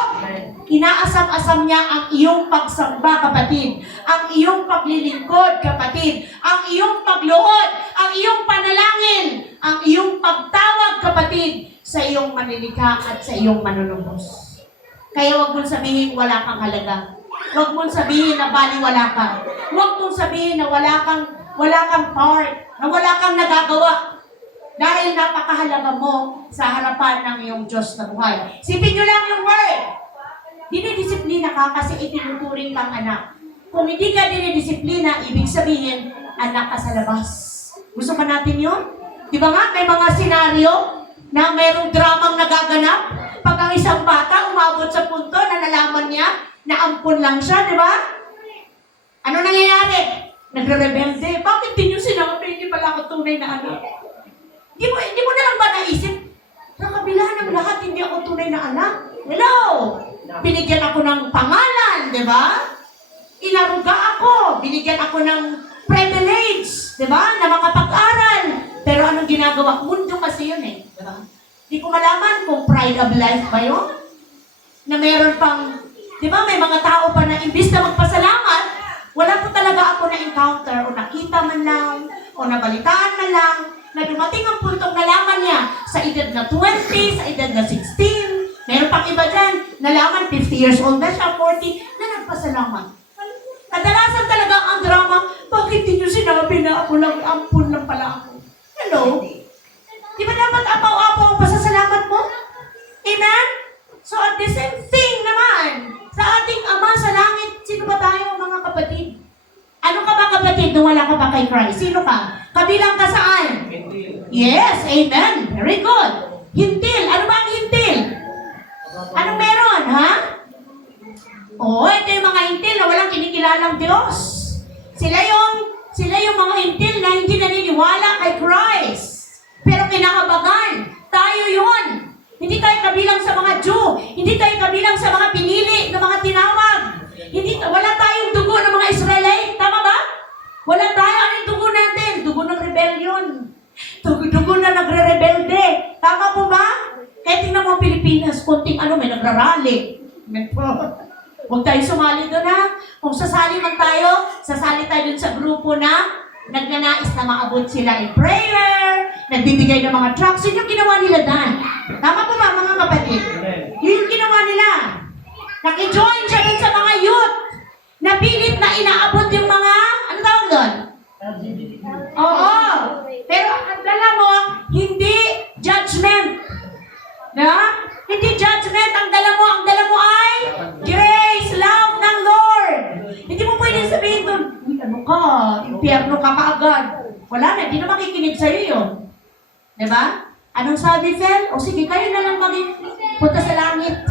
Inaasam-asam niya ang iyong pagsamba, kapatid. Ang iyong paglilingkod, kapatid. Ang iyong pagluhod, ang iyong panalangin, ang iyong pagtawag, kapatid, sa iyong manilikha at sa iyong manunubos. Kaya huwag mong sabihin wala kang halaga. Huwag mong sabihin na baliwala ka. Huwag mong sabihin na wala kang part, na wala kang nagagawa. Dahil napakahalaga mo sa harapan ng iyong Diyos na buhay. Sipin nyo lang yung word. Dinidisiplina ka kasi itinuturing kang anak. Kung hindi ka dinidisiplina, ibig sabihin, anak ka sa labas. Gusto ba natin yun? Di ba nga, may mga senaryo na mayroong dramang nagaganap pag ang isang bata umabot sa punto na nalaman niya na ampun lang siya, di ba? Ano nangyayari? Nagre-rebelde. Bakit di nyo sinabi, hindi pala ako tunay na anak? Hindi mo na lang ba naisip? Sa kabila ng lahat, hindi ako tunay na anak. Hello! Binigyan ako ng pangalan, di ba? Inaruga ako. Binigyan ako ng privilege, di ba? Na makapag-aral. Pero anong ginagawa? Mundo kasi yun eh. Di ba? Di ko malaman kung pride of life ba yun? Na meron pang, di ba, may mga tao pa na imbis na magpasalamat, wala po talaga ako na-encounter o nakita man lang o nabalitaan man lang na dumating ang puntong nalaman niya sa edad na 20, sa edad na 16. Meron pang iba dyan, nalaman 50 years old na siya, 40, na nagpasalamat. Kadalasan talaga ang drama, bakit di nyo sinabi na ako lang, ampun lang pala ako? Hello? Di ba dapat apaw-apaw ang pasasalamat mo? Amen? So at the same thing naman, sa ating Ama sa langit, sino ba tayo mga kapatid? Ano ka ba kapatid nung wala ka pa kay Christ? Sino ka? Kabilang ka saan? Yes, amen. Very good. Hintil. Ano ba ang hintil? Anong meron, ha? Oo, ito yung mga hintil na walang kinikilalang Diyos. Sila yung mga hintil na hindi naniniwala kay Christ. Pero kinakabagan. Tayo yun. Hindi tayo kabilang sa mga Jew. Hindi tayo kabilang sa mga pinili ng mga tinawag. Wala tayong dugo ng mga Israelite. Tama ba? Wala tayo. Ano yung dugo natin? Dugo ng rebellion. Dugo na nagre-rebelde. Tama po ba? Kaya tingnan mo Pilipinas, konting may nagrarally. Huwag tayo sumali doon ha. Kung sasali man tayo, sasali tayo dun sa grupo na nagnanais na maabot sila in prayer, nagbibigay ng mga tracts. Yun yung ginawa nila Dan. Tama po ba mga kapatid? Yun yung ginawa nila. Naki-join siya dun sa mga youth na pilit na inaabot yung mga, ano tawag doon? Oo. Pero ang dala mo, hindi judgment. Na? Hindi judgment. Ang dala mo ay grace, love ng Lord. Hindi mo pwede sabihin doon, ano ka, impyerno ka kaagad. Wala na, hindi na makikinig sa'yo yun. Diba? Anong sabi, Fel? O sige, kayo na lang punta sa langit.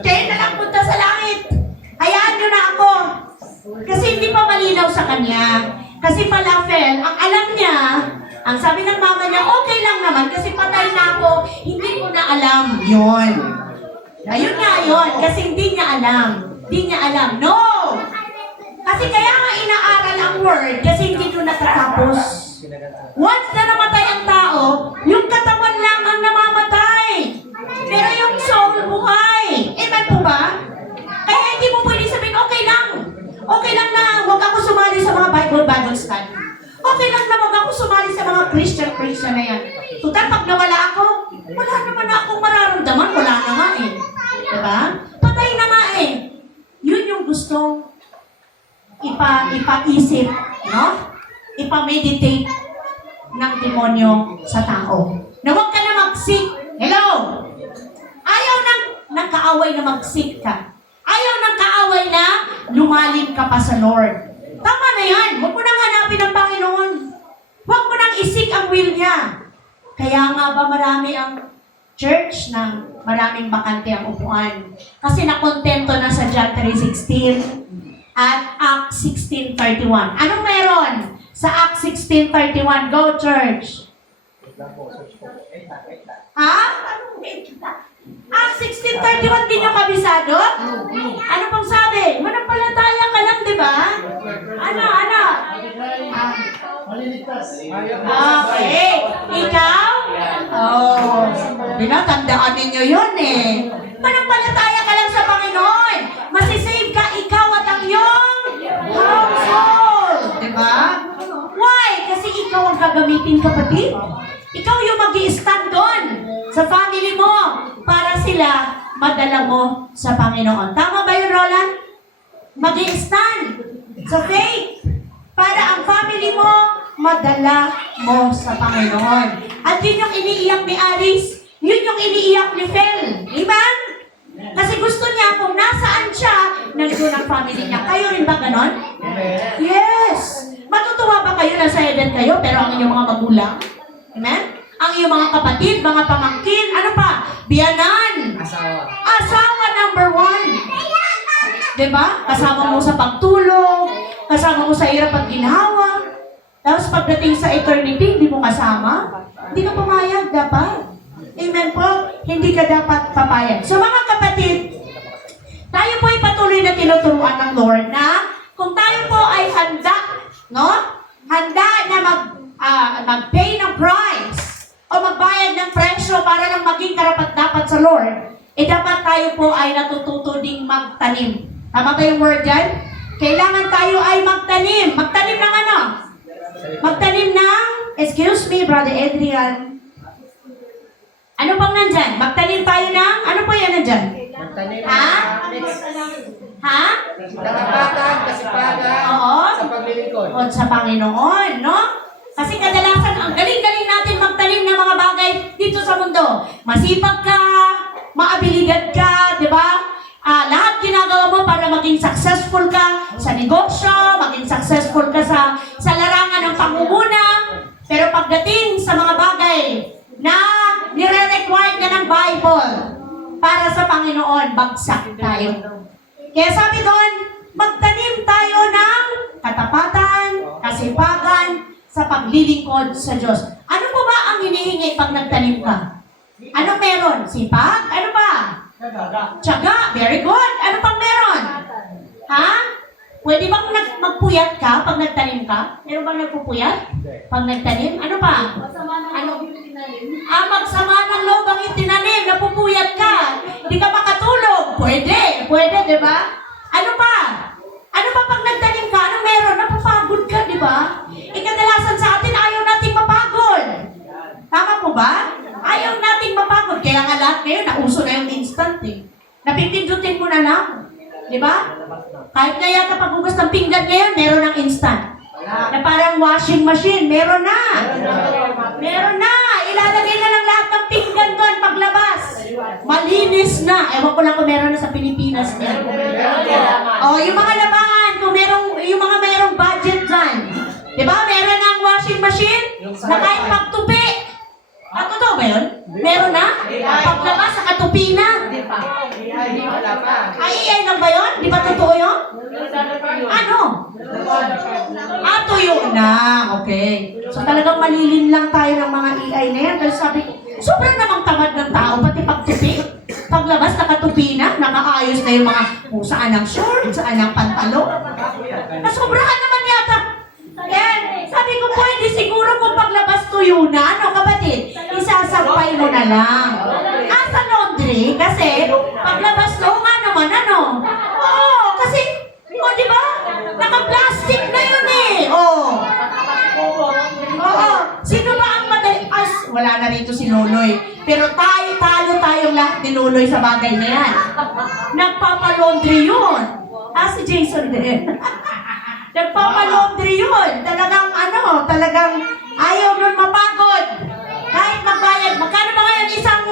Kayo na lang punta sa langit. Hayaan nyo na ako. Kasi hindi pa malinaw sa kanya. Kasi pala, Fel, ang alam niya, ang sabi ng mama niya, okay lang naman kasi patay na ako, hindi ko na alam. Yun. Ayun nga yun, kasi hindi niya alam. Hindi niya alam. No! Kasi kaya nga inaaral ang word, kasi hindi doon natatapos. Once na namatay ang tao, yung katawan lang ang namamatay. Pero yung soul buhay. Amen po ba? Kaya hindi mo pwede sabihin, okay lang. Okay lang na huwag ako sumali sa mga Bible study. Okay lang na huwag ako sumali sa mga Christian na yan. Tutal, pag nawala ako, wala naman na akong mararamdaman. Wala na nga eh. Diba? Patay na nga eh. Yun yung gustong ipaisip, no? Ipameditate ng demonyo sa tao. Na huwag ka na mag-seek. Hello? Ayaw ng kaaway na mag-seek ka. Ayaw ng kaaway na lumalim ka pa sa Lord. Tama na yan. Huwag mo nang hanapin ang Panginoon. Huwag mo nang isik ang will niya. Kaya nga ba marami ang church na maraming bakante ang upuan? Kasi nakontento na sa John 3:16 at Acts 16:31. Anong meron sa Acts 16:31? Go, church! Ha? Anong wait lang? Acts 16:31 din yung kabisado? Ano pong sabi? Manampalataya ka lang, di ba? Ano? Okay. Ikaw? Oh. Tandaan ninyo yun eh. Manampalataya ka lang sa Panginoon. Masisave ka, ikaw at ang iyong household. Di ba? Why? Kasi ikaw ang gagamitin, kapatid. Ikaw yung mag-i-stand doon sa family mo para sila madala mo sa Panginoon. Tama ba yun, Roland? Mag-i-stand sa faith para ang family mo madala mo sa Panginoon. At yun yung iniiyak ni Aris, yun yung iniiyak ni Fel. Amen? Kasi gusto niya kung nasaan siya, nandun ang family niya. Kayo rin ba ganon? Yes! Matutuwa ba kayo na sa heaven kayo, pero ang inyong mga magulang? Amen? Ang iyong mga kapatid, mga pamangkin, ano pa? Biyanan. Asawa number 1. Diba? Kasama mo sa pagtulong, kasama mo sa hirap at ginhawa. Tapos pagdating sa eternity, hindi mo kasama. Hindi ka pumayag, dapat. Amen po? Hindi ka dapat papayag. So mga kapatid, tayo po ay patuloy na tinuturuan ng Lord na kung tayo po ay handa, no? Handa na mag-pay ng price o magbayad ng presyo para lang maging karapat-dapat sa Lord, dapat tayo po ay natututo ding magtanim. Tama ba yung word dyan? Kailangan tayo ay magtanim. Magtanim ng ano? Magtanim ng, excuse me, Brother Adrian. Ano pang nandyan? Magtanim tayo ng, ano po yan nandyan? Ha? Ha? Katapatan, kasipagan, Oo. sa paglilingkod. O sa Panginoon, no? Kasi kadalasan, ang galing-galing natin magtanim ng mga bagay dito sa mundo. Masipag ka, maabilidad ka, di ba? Lahat ginagawa mo para maging successful ka sa negosyo, maging successful ka sa larangan ng pangunguna. Pero pagdating sa mga bagay na nire-require ka ng Bible para sa Panginoon, bagsak tayo. Kaya sabi doon, magtanim tayo ng katapatan, kasipagan, sa paglilingkod sa Diyos. Ano po ba ang hinihingi pag nagtanim ka? Anong meron? Sipag? Ano pa? Tiyaga. Very good. Ano pang meron? Ha? Pwede bang magpuyat ka pag nagtanim ka? Meron bang nagpupuyat? Pag nagtanim? Ano pa? Ano? Magsama ng loob ang itinanim. Napupuyat ka. Hindi ka makatulog. Pwede. Pwede, di ba? Ano pa? Ano pa pag nagtanim ka? Anong meron? Napapagod ka, di ba? Kadalasan sa atin, ayaw nating mapagod. Tama po ba? Ayaw nating mapagod. Kaya nga lahat ngayon, nauso na yung instant eh. Napipindutin mo na lang. Di ba? Kahit na yata paghugas ng pinggan ngayon, meron ng instant. Na parang washing machine, meron na. Meron na. Ilalagay na lang lahat ng pinggan doon paglabas. Malinis na. Ewan ko lang kung meron na sa Pilipinas. Yung mga labahan, kung merong, yung mga merong budget dyan. Diba? Meron na ang washing machine na kahit pagtupi. Totoo ba yun? Meron na? Paglabas, nakatupi na. Ay, lang ba yun? Di ba totoo yun? Ano? Tuyo na. Okay. So talagang malilin lang tayo ng mga AI na yan. Kasi sabi ko, sobrang namang tamad ng tao, pati pagtupi. Paglabas, nakatupi na, nakaayos na yung mga kung saan ang short, saan ang pantalo. Nasobrahan naman yata. Sabi ko, pwede siguro kung paglabas tuyo na, ano kapatid, isasampay mo na lang. Sa laundry, kasi paglabas to nga naman, ano? Oo, kasi, di ba? Naka-plastic na yun eh. Oo. Sino ba ang madali? Wala na rito si Loloy. Pero talo tayong lahat ni Loloy sa bagay na yan. Nagpapalaundry yun. Si Jason din. Nagpapalaundry yun. Talagang ayaw nun mapagod. Kahit magbayad. Magkano ba ngayon isang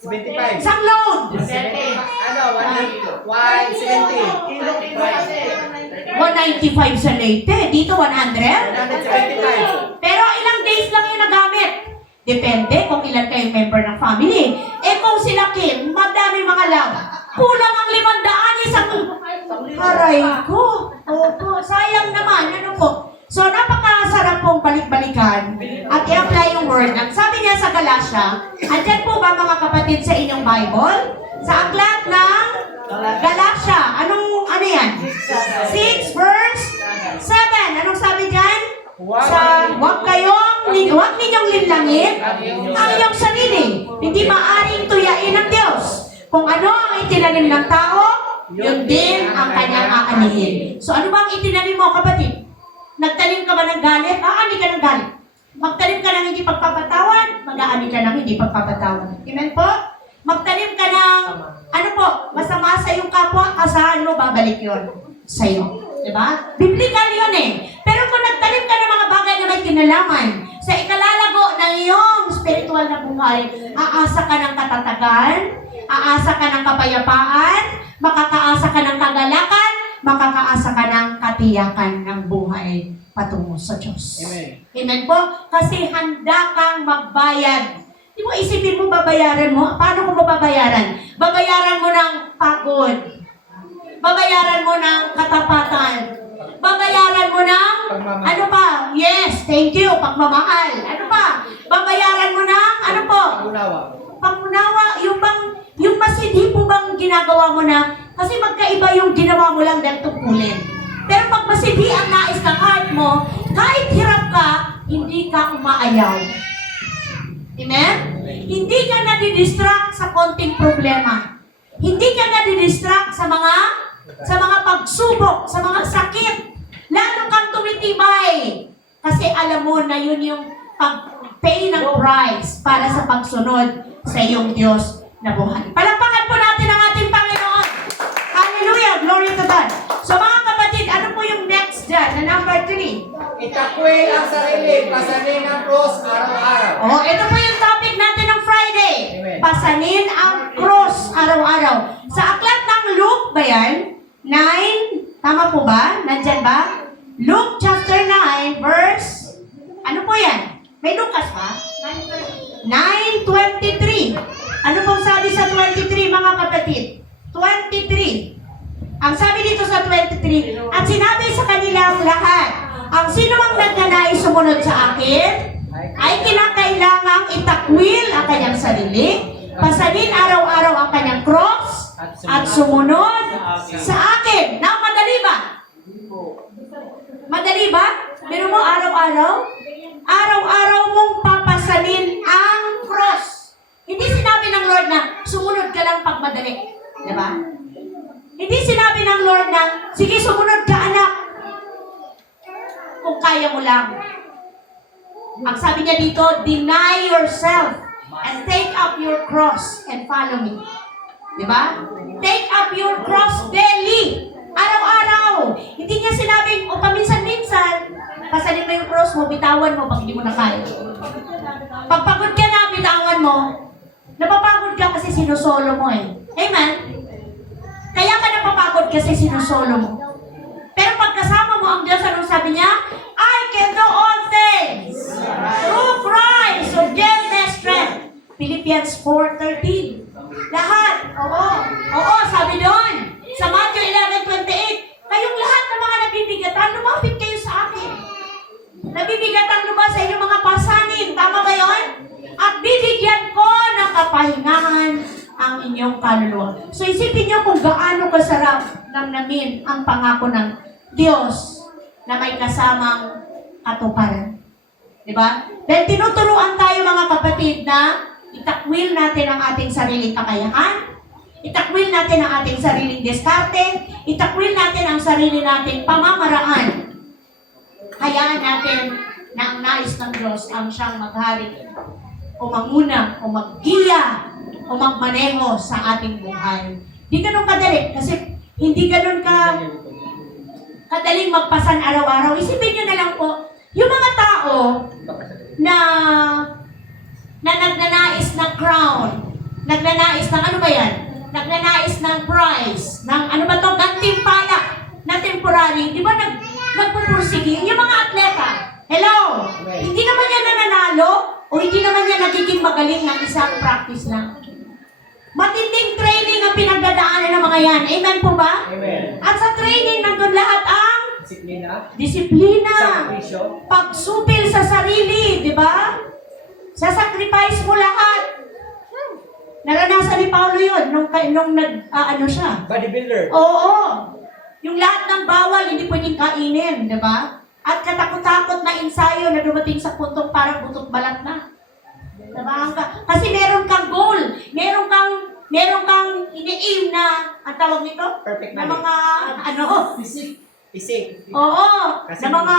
75. isang load? 170. 195 sa Leyte. Dito 100? 175. Pero ilang days lang yung nagamit. Depende kung ilan kayong member ng family. Kung sila Kim, madami mga lab. Kulang ang 500 isang... Aray ko. Opo, sayang naman. Ano po? So, napakasarap pong balik-balikan at i-apply yung word. Ang sabi niya sa Galatia, andyan po ba mga kapatid sa inyong Bible? Sa aklat ng Galatia. Ano yan? 6 verse 7. Anong sabi dyan? Huwag ninyong linlangin ang iyong sarili. Hindi maaring tuyain ng Diyos. Kung ano ang itinanim ng tao, yun din ang kanyang aanihin. So ano ba ang itinanim mo, kapatid? Nagtanim ka ba ng galit? Aani ka ng galit. Magtanim ka ng hindi pagpapatawan, mag-aani ka ng hindi pagpapatawan. Amen po? Magtanim ka ng, masama sa iyong kapwa, asahan mo, babalik yun sa'yo. Diba? Biblical yun eh. Pero kung nagtanim ka ng mga bagay na may kinalaman, sa ikalalago ng iyong spiritual na buhay, aasa ka ng katatagan, aasa ka ng kapayapaan, makakaasa ka ng kagalakan, makakaasa ka ng katiyakan ng buhay patungo sa Diyos. Amen. Amen po? Kasi handa kang magbayad. Di mo isipin mo babayaran mo? Paano mo babayaran? Babayaran mo ng pagod. Babayaran mo ng katapatan. Babayaran mo ng, Pagmamahal. ano pa? Yes, thank you, pagmamahal. Ano pa? Babayaran mo ng, ano po? Unawa. Pangunawa, yung masindi po bang ginagawa mo na, kasi magkaiba yung ginawa mo lang dahil tungkulin. Pero pag masindi ang nais ng heart mo, kahit hirap ka, hindi ka umaayaw. Amen? Hindi ka nadidistract sa konting problema. Hindi ka nadidistract sa mga pagsubok, sa mga sakit. Lalo kang tumitibay. Kasi alam mo na yun yung pag-pay ng price para sa pagsunod sa iyong Diyos na buhay. Palakpakan po natin ang ating Panginoon. Hallelujah! Glory to God. So mga kapatid, ano po yung next dyan na number 3? Itakwil ang sarili, pasanin ang cross araw-araw. Oh, ito po yung topic natin ng Friday. Amen. Pasanin ang cross araw-araw. Sa aklat ng Luke ba yan? 9, tama po ba? Nandyan ba? Luke chapter 9, verse, ano po yan? May Lucas ba? 9:23. Ano pong sabi sa 23, mga kapatid? 23. Ang sabi dito sa 23, at sinabi sa kanilang lahat, ang sino mang nagnanais sumunod sa akin, ay kinakailangang itakwil ang kanyang sarili, pasanin araw-araw ang kanyang cross, at sumunod sa akin. Now, madali ba? Madali ba? Pero mo araw-araw? Araw-araw mong papasanin ang cross. Hindi sinabi ng Lord na sumunod ka lang pag madali. Diba? Hindi sinabi ng Lord na, sige, sumunod ka anak. Kung kaya mo lang. Ang sabi niya dito, deny yourself and take up your cross and follow me. Diba? Take up your cross daily. Araw-araw. Hindi niya sinabing, o paminsan-minsan, pasanin mo yung cross mo, bitawan mo pag hindi mo na kaya. Pag pagod ka na, bitawan mo. Napapagod ka kasi sinusolo mo eh. Amen? Kaya ka napapagod kasi sinusolo mo. Pero pag kasama mo ang Diyos, anong sabi niya? I can do all things through Christ who gives me strength. Philippians 4:13. Lahat. Oo, sabi doon. Sa Matthew 11:28, kayong lahat ng mga nabibigatan, lumapit kayo sa akin. Nabibigatan mo ba sa inyong mga pasanin? Tama ba yun? At bibigyan ko ng kapahingahan ang inyong kaluluwa. So isipin niyo kung gaano kasarap namnamin ang pangako ng Diyos na may kasamang katuparan. Diba? Dahil tinuturuan tayo mga kapatid na itakwil natin ang ating sariling kakayahan, itakwil natin ang ating sariling diskarte, itakwil natin ang sarili nating pamamaraan. Hayaan natin na ang nais ng Diyos ang siyang maghari o manguna o maggiya o magmaneho sa ating buhay. Hindi ganun kadali kasi hindi ganun kadaling magpasan araw-araw. Isipin nyo na lang po, yung mga tao na nagnanais ng crown, nagnanais ng ano ba yan? Nagnanais ng prize, ng ano ba to? Gantimpala na temporary. Di ba nagpupursige? Yung mga atleta, hello? Hindi naman yan nananalo o hindi naman yan nagiging magaling ng isang practice lang. Matinding training ang pinagdadaanan ng mga yan. Amen po ba? Amen. At sa training, nandun lahat ang Disiplina. Sakripisyo. Pagsupil sa sarili, di ba? Sasacrifice mo lahat. Naranasan ni Paulo yun nung ano siya. Bodybuilder. Oo. Yung lahat ng bawal, hindi pwedeng kainin, di ba? At katakot-takot na ensayo na dumating sa puntong parang butot balat na. Diba? Kasi meron kang goal. Meron kang ini-aim na, ang tawag nito? Perfect Na body. mga, ano, Isig. oo. Kasi Na mga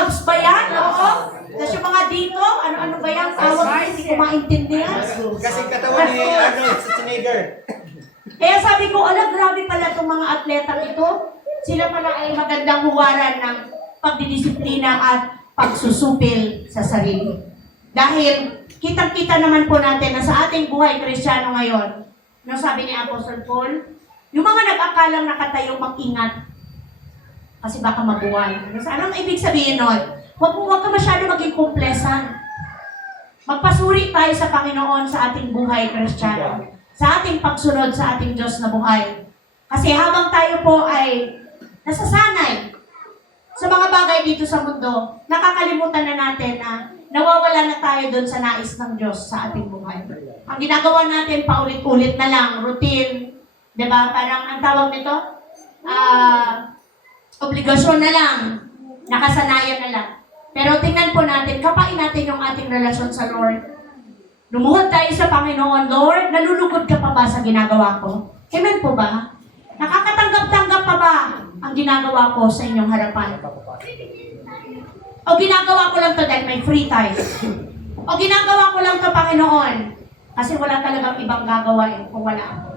abs ba yan? Oo. Tapos yung mga dito, ano ba yan? Tawag na, hindi ko maintindihan. Kasi katawan ni Arnold Schwarzenegger. Kaya sabi ko, grabe pala itong mga atletang ito. Sila pala ay magandang huwaran ng pagdidisiplina at pagsusupil sa sarili. Dahil kitang-kita naman po natin na sa ating buhay Kristiyano ngayon, no, sabi ni Apostle Paul, yung mga nag-akalang nakatayo mag-ingat kasi baka mabuhay. Anong ibig sabihin nun? Huwag ka masyado maging kumplesan. Magpasuri tayo sa Panginoon sa ating buhay Kristiyano, sa ating pagsunod sa ating Diyos na buhay. Kasi habang tayo po ay nasasanay sa mga bagay dito sa mundo, nakakalimutan na natin na nawawala na tayo doon sa nais ng Diyos sa ating buhay. Ang ginagawa natin, paulit-ulit na lang, routine, di ba? Parang ang tawag nito, obligasyon na lang, nakasanayan na lang. Pero tingnan po natin, kapain natin yung ating relasyon sa Lord. Lumuhod tayo sa Panginoon, Lord, nalulugod ka pa ba sa ginagawa ko? Amen po ba? Nakakatanggap-tanggap pa ba ang ginagawa ko sa inyong harapan? O ginagawa ko lang to dahil may free time? O ginagawa ko lang to, Panginoon, kasi wala talagang ibang gagawain kung wala ako.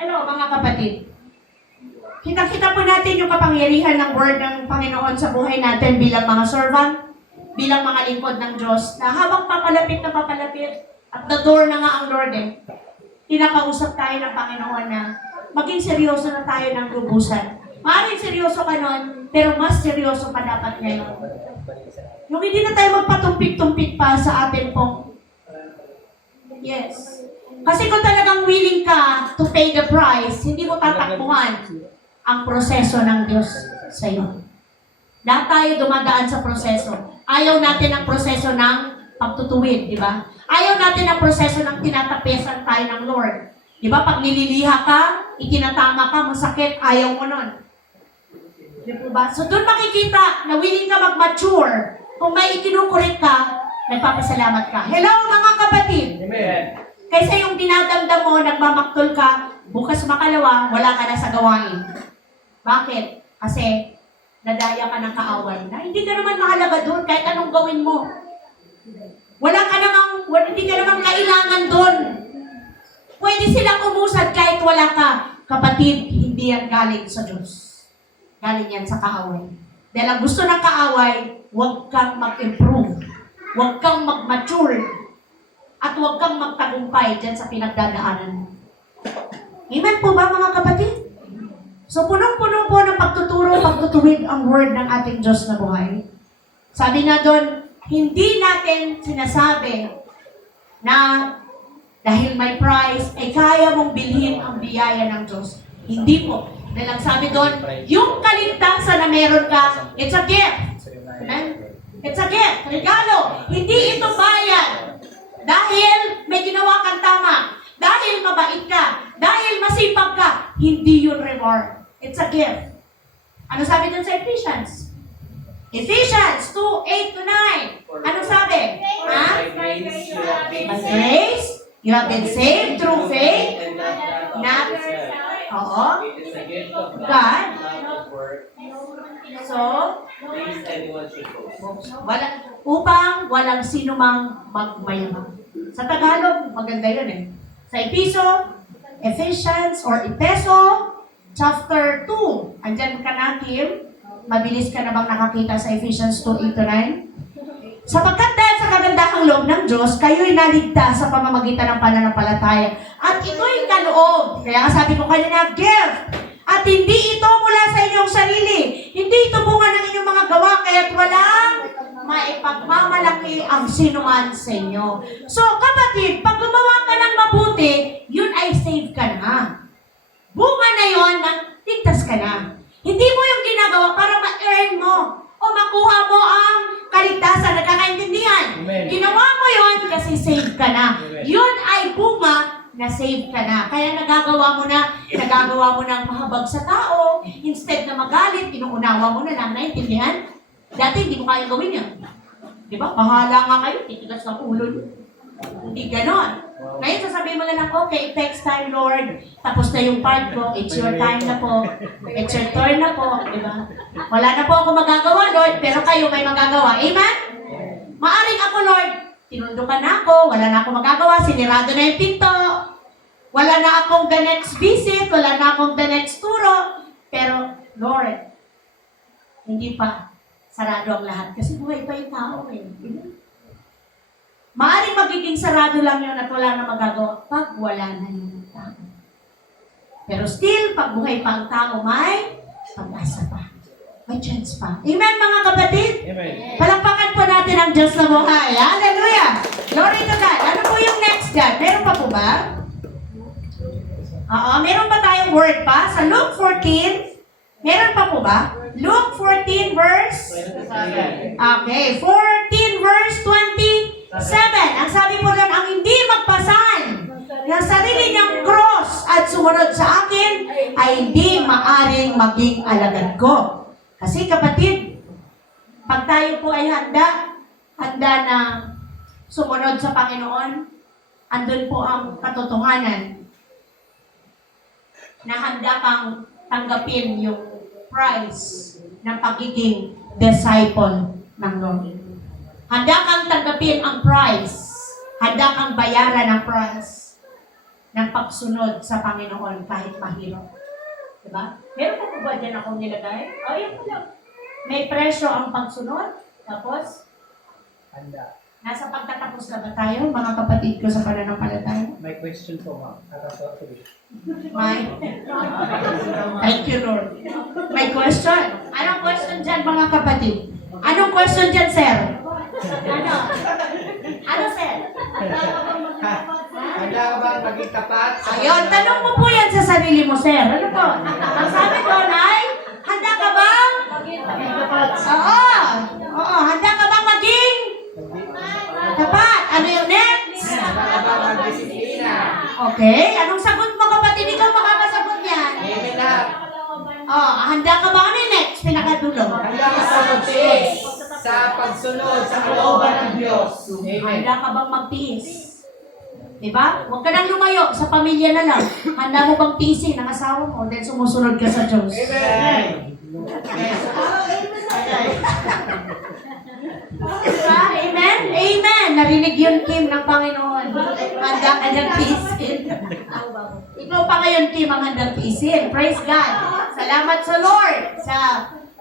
Hello, mga kapatid. Kita-kita po natin yung kapangyarihan ng word ng Panginoon sa buhay natin bilang mga servant, bilang mga lingkod ng Diyos, na habang papalapit na papalapit, at the door na nga ang Lord kinakausap tayo ng Panginoon na maging seryoso na tayo ng lubusan. Maaaring seryoso ka nun, pero mas seryoso pa dapat ngayon. Yung hindi na tayo magpatumpik-tumpik pa sa atin pong yes. Kasi kung talagang willing ka to pay the price, hindi mo tatakbuhan ang proseso ng Diyos sa iyo. Lahat tayo dumadaan sa proseso. Ayaw natin ang proseso ng pagtutuwid, di ba? Ayaw natin ang proseso ng tinatapesan tayo ng Lord. Di ba? Pag nililiha ka, itinatama ka, masakit, ayaw mo nun. Di ba? So doon makikita na willing ka mag-mature. Kung may ikinukurit ka, nagpapasalamat ka. Hello mga kapatid! Amen. Kaysa yung dinadamdam mo, nagmamaktol ka, bukas makalawa, wala ka na sa gawain. Bakit? Kasi nadaya ka ng kaaway na hindi ka naman mahalaga doon kahit anong gawin mo. Hindi ka namang kailangan doon. Pwede silang umusad kahit wala ka. Kapatid, hindi yan galing sa Diyos. Galing yan sa kaaway. Dahil ang gusto ng kaaway, huwag kang mag-improve. Huwag kang mag-mature. At huwag kang magtagumpay dyan sa pinagdadaanan mo. Amen po ba mga kapatid? So punong-puno po ng pagtuturo, pagtutuwid ang word ng ating Diyos na buhay. Sabi nga doon, hindi natin sinasabi na dahil may price, ay kaya mong bilhin ang biyaya ng Diyos. Hindi po. Dahil ang sabi doon, yung kaligtasan na meron ka, it's a gift. Amen? It's a gift. Regalo. Hindi ito bayad. Dahil may ginawa kang tama. Dahil mabait ka. Dahil masipag ka. Hindi yun reward. It's a gift. Ano sabi dun sa Ephesians? Ephesians 2:8-9. Ano sabi? Ha? By grace, you have been saved through faith. Not, oo. God. So, upang walang sino mang magmayabang. Sa Tagalog, maganda yun eh. Sa Ephesians or Epeso, chapter 2. Andyan ka na, Kim. Mabilis ka na bang nakakita sa Ephesians 2:8-9? Sapagkat dahil sa kagandahang loob ng Diyos, kayo'y naligtas sa pamamagitan ng pananampalataya. At ito'y kaloob. Kaya sabi ko kanina, gift. At hindi ito mula sa inyong sarili. Hindi ito bunga ng inyong mga gawa, kaya't walang maipagmamalaki ang sinuman sa inyo. So, kapatid, pag gumawa ka ng mabuti, yun ay save ka na. Bunga na yon, ligtas ka na. Hindi mo yung ginagawa na-save ka na. Kaya nagagawa mo ng mahabag sa tao, instead na magalit, inuunawa mo na lang, naintindihan? Dati hindi mo kaya gawin yan. Di ba? Bahala nga kayo, titigas ng ulo nyo. Hindi ganon. Ngayon sasabihin mo na lang, okay, it takes time, Lord. Tapos na yung part ko, it's your time na po. It's your turn na po. Di ba? Wala na po ako magagawa, Lord, pero kayo may magagawa. Amen? Maaring ako, Lord, tinundukan na ako, wala na akong magagawa, sinirado na yung pinto, wala na akong the next visit, wala na akong the next turo, pero, Lord, hindi pa sarado ang lahat kasi buhay pa yung tao eh. Maaring magiging sarado lang yun at wala na magagawa pag wala na yung tao. Pero still, pag buhay pa ang tao, may pag-asa pa. May chance pa. Amen, mga kapatid? Amen. Palakpakan po natin ang Diyos na buhay. Hallelujah! Glory to God. Ano po yung next God? Meron pa po ba? Meron pa tayong word pa? Sa Luke 14, meron pa po ba? Luke 14 verse? Okay, 14 verse 27. Ang sabi po doon, ang hindi magpasan ng sarili niyang cross at sumunod sa akin ay hindi maaring maging alagad ko. Kasi kapatid, pag tayo po ay handa na sumunod sa Panginoon, andun po ang katotohanan na handa kang tanggapin yung price ng pagiging disciple ng Lord. Handa kang tanggapin ang price, handa kang bayaran ang price ng pagsunod sa Panginoon kahit mahirap. Diba? Meron po ba dyan akong nilagay? Yan po lang. May presyo ang pagsunod. Tapos, Handa. nasa pagtatapos na ba tayo, mga kapatid ko sa pananampalataya? May question po, ma'am. May. Thank you, Lord. May question. Anong question dyan, mga kapatid? Anong question dyan, sir? Ano? Ano, sir? Handa ka ba maging tapat? Ayun, tanong mo po yan sa sarili mo, sir. Ano po? Ang sabi ko ay, handa ka bang? Oo, handa ka bang maging tapat? Ano yung next? Handa ka ba magdisiplina? Okay, anong sagot mo, kapatid? Ikaw makakasagot niyan. Amen lahat. Handa ka ba? Ano yung next? Pinakadulo. Handa ka sa magtiis sa pagsunod sa kalooban ng Diyos. Amen. Handa ka bang magtiis? Diba? Huwag ka nang lumayo sa pamilya na lang. Handa mo bang tiisin ang asawa mo dahil sumusunod ka sa Diyos? Amen. Diba? Amen? Amen! Narinig yun, Kim, ng Panginoon. Handa ka nang tiisin. Ikaw pa ngayon, Kim, ang handang tiisin. Praise God. Salamat sa Lord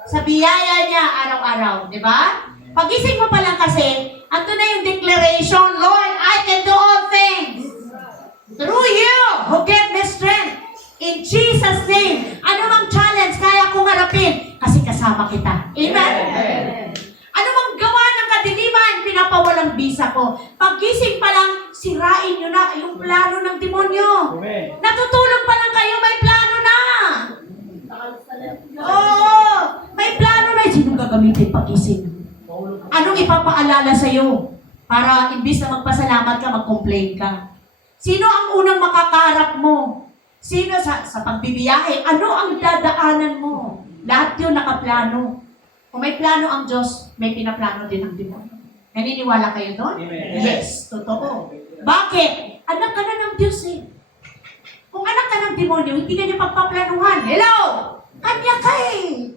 sa biyaya niya araw-araw. Diba? Pagising mo pa lang kasi, ato na yung declaration, Lord, I can do all things through you who give me strength. In Jesus' name, anumang challenge kaya kong harapin kasi kasama kita. Amen? Anumang gawa ng kadiliman, pinapawalang bisa ko. Pagising pa lang, sirain nyo na yung plano ng demonyo. Amen. Natutulog pa lang kayo, may plano na. Oo, may plano na. Sinong gagamitin pagising? Anong ipapaalala sa'yo? Para imbis na magpasalamat ka, mag-complain ka. Sino ang unang makakaharap mo? Sino sa pagbibiyahe? Ano ang dadaanan mo? Lahat yun nakaplano. Kung may plano ang Diyos, may pinaplano din ang demonyo. Naniniwala kayo doon? Amen. Yes, totoo. Bakit? Anak ka na ng Diyos eh. Kung anak ka ng demonyo, hindi ka niya pagpaplanuhan. Hello! Kanya ka eh.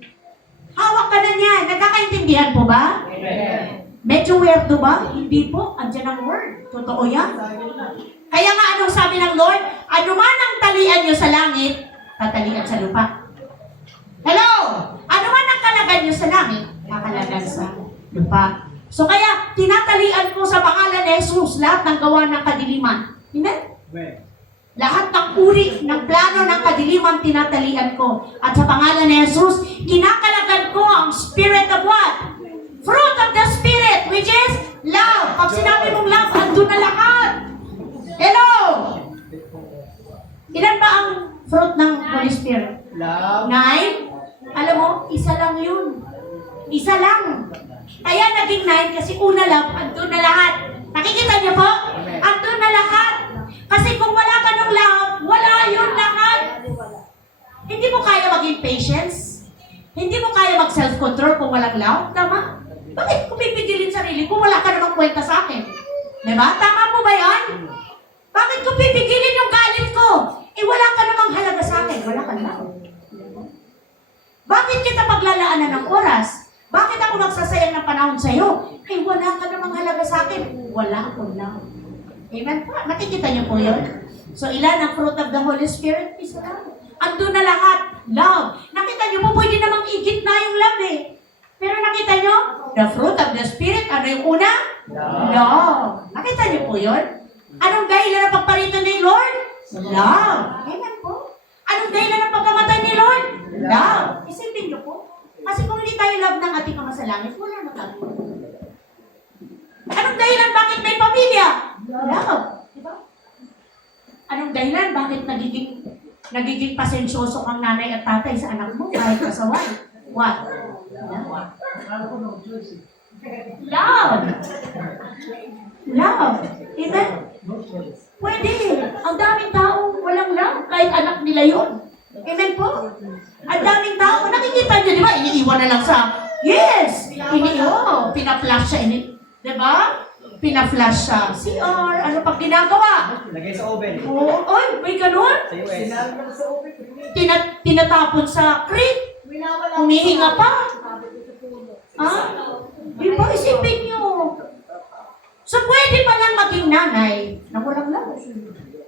Hawak ka na niya. Nagkakaintindihan po ba? Amen. Medyo weirdo ba? Hindi po. Andiyan ang word. Totoo yan. Kaya nga anong sabi ng Lord? Ano man ang talian nyo sa langit, tatalian sa lupa. Hello! Ano man ang kalagan nyo sa langit, kakalagan sa lupa. So kaya, tinatalian ko sa pangalan ni Jesus lahat ng gawa ng kadiliman. Amen? Amen. Lahat ng uri ng plano ng kadiliman tinatalian ko. At sa pangalan ni Jesus, kinakalagan ko ang spirit of what? Fruit of the Spirit, which is love. Pag sinabi mong love, andun na lahat. Hello! Ilan ba ang fruit ng Holy Spirit? Love. 9? Alam mo, isa lang yun. Isa lang. Kaya naging 9 kasi una love, andun na lahat. Nakikita niyo po? Andun na lahat. Kasi kung wala ka ng love, wala yun lahat. Hindi mo kaya maging patience. Hindi mo kaya mag-self-control kung walang love. Tama? Bakit ko pipigilin sarili kung wala ka namang kwenta sa akin? Diba? Tama po ba yan? Bakit ko pipigilin yung galit ko? Eh wala ka namang halaga sa akin. Wala ka love. Bakit kita paglalaanan ng oras? Bakit ako magsasayang ng panahon sa'yo? Eh wala ka namang halaga sa akin. Wala akong love. Amen po. Nakikita niyo po yun? So ilan ang fruit of the Holy Spirit? Is love. Ando na lahat. Love. Nakita niyo po, pwede namang igit na yung love eh. Pero nakita niyo? The fruit of the Spirit, ano yung una? Love. Nakita niyo po yun? Anong dahilan ng pagparito ni Lord? Love. Amen po. Anong dahilan ng pagkamatay ni Lord? Love. Isipin niyo po. Kasi kung hindi tayo love ng ating Ama sa langit, wala na tayo. Anong dahilan bakit may pamilya? Love. Diba? Anong dahilan bakit nagiging pasensyoso kang nanay at tatay sa anak mo kahit pasaway? What? Love. Love. Amen? Pwede. Ang daming tao walang love kahit anak nila yun. Amen po? Ang daming tao, nakikita niyo, di ba? Iniiwan na lang sa, yes! Pina-flash siya. Di ba? Pina-flash siya. CR, ano pag ginagawa? Lagay sa oven. Oo, oy, may ganun. Sa US. Tinatapon sa crate. Humihinga pa. Ha? Di ba? Isipin niyo. So, pwede pa lang maging nanay na walang love.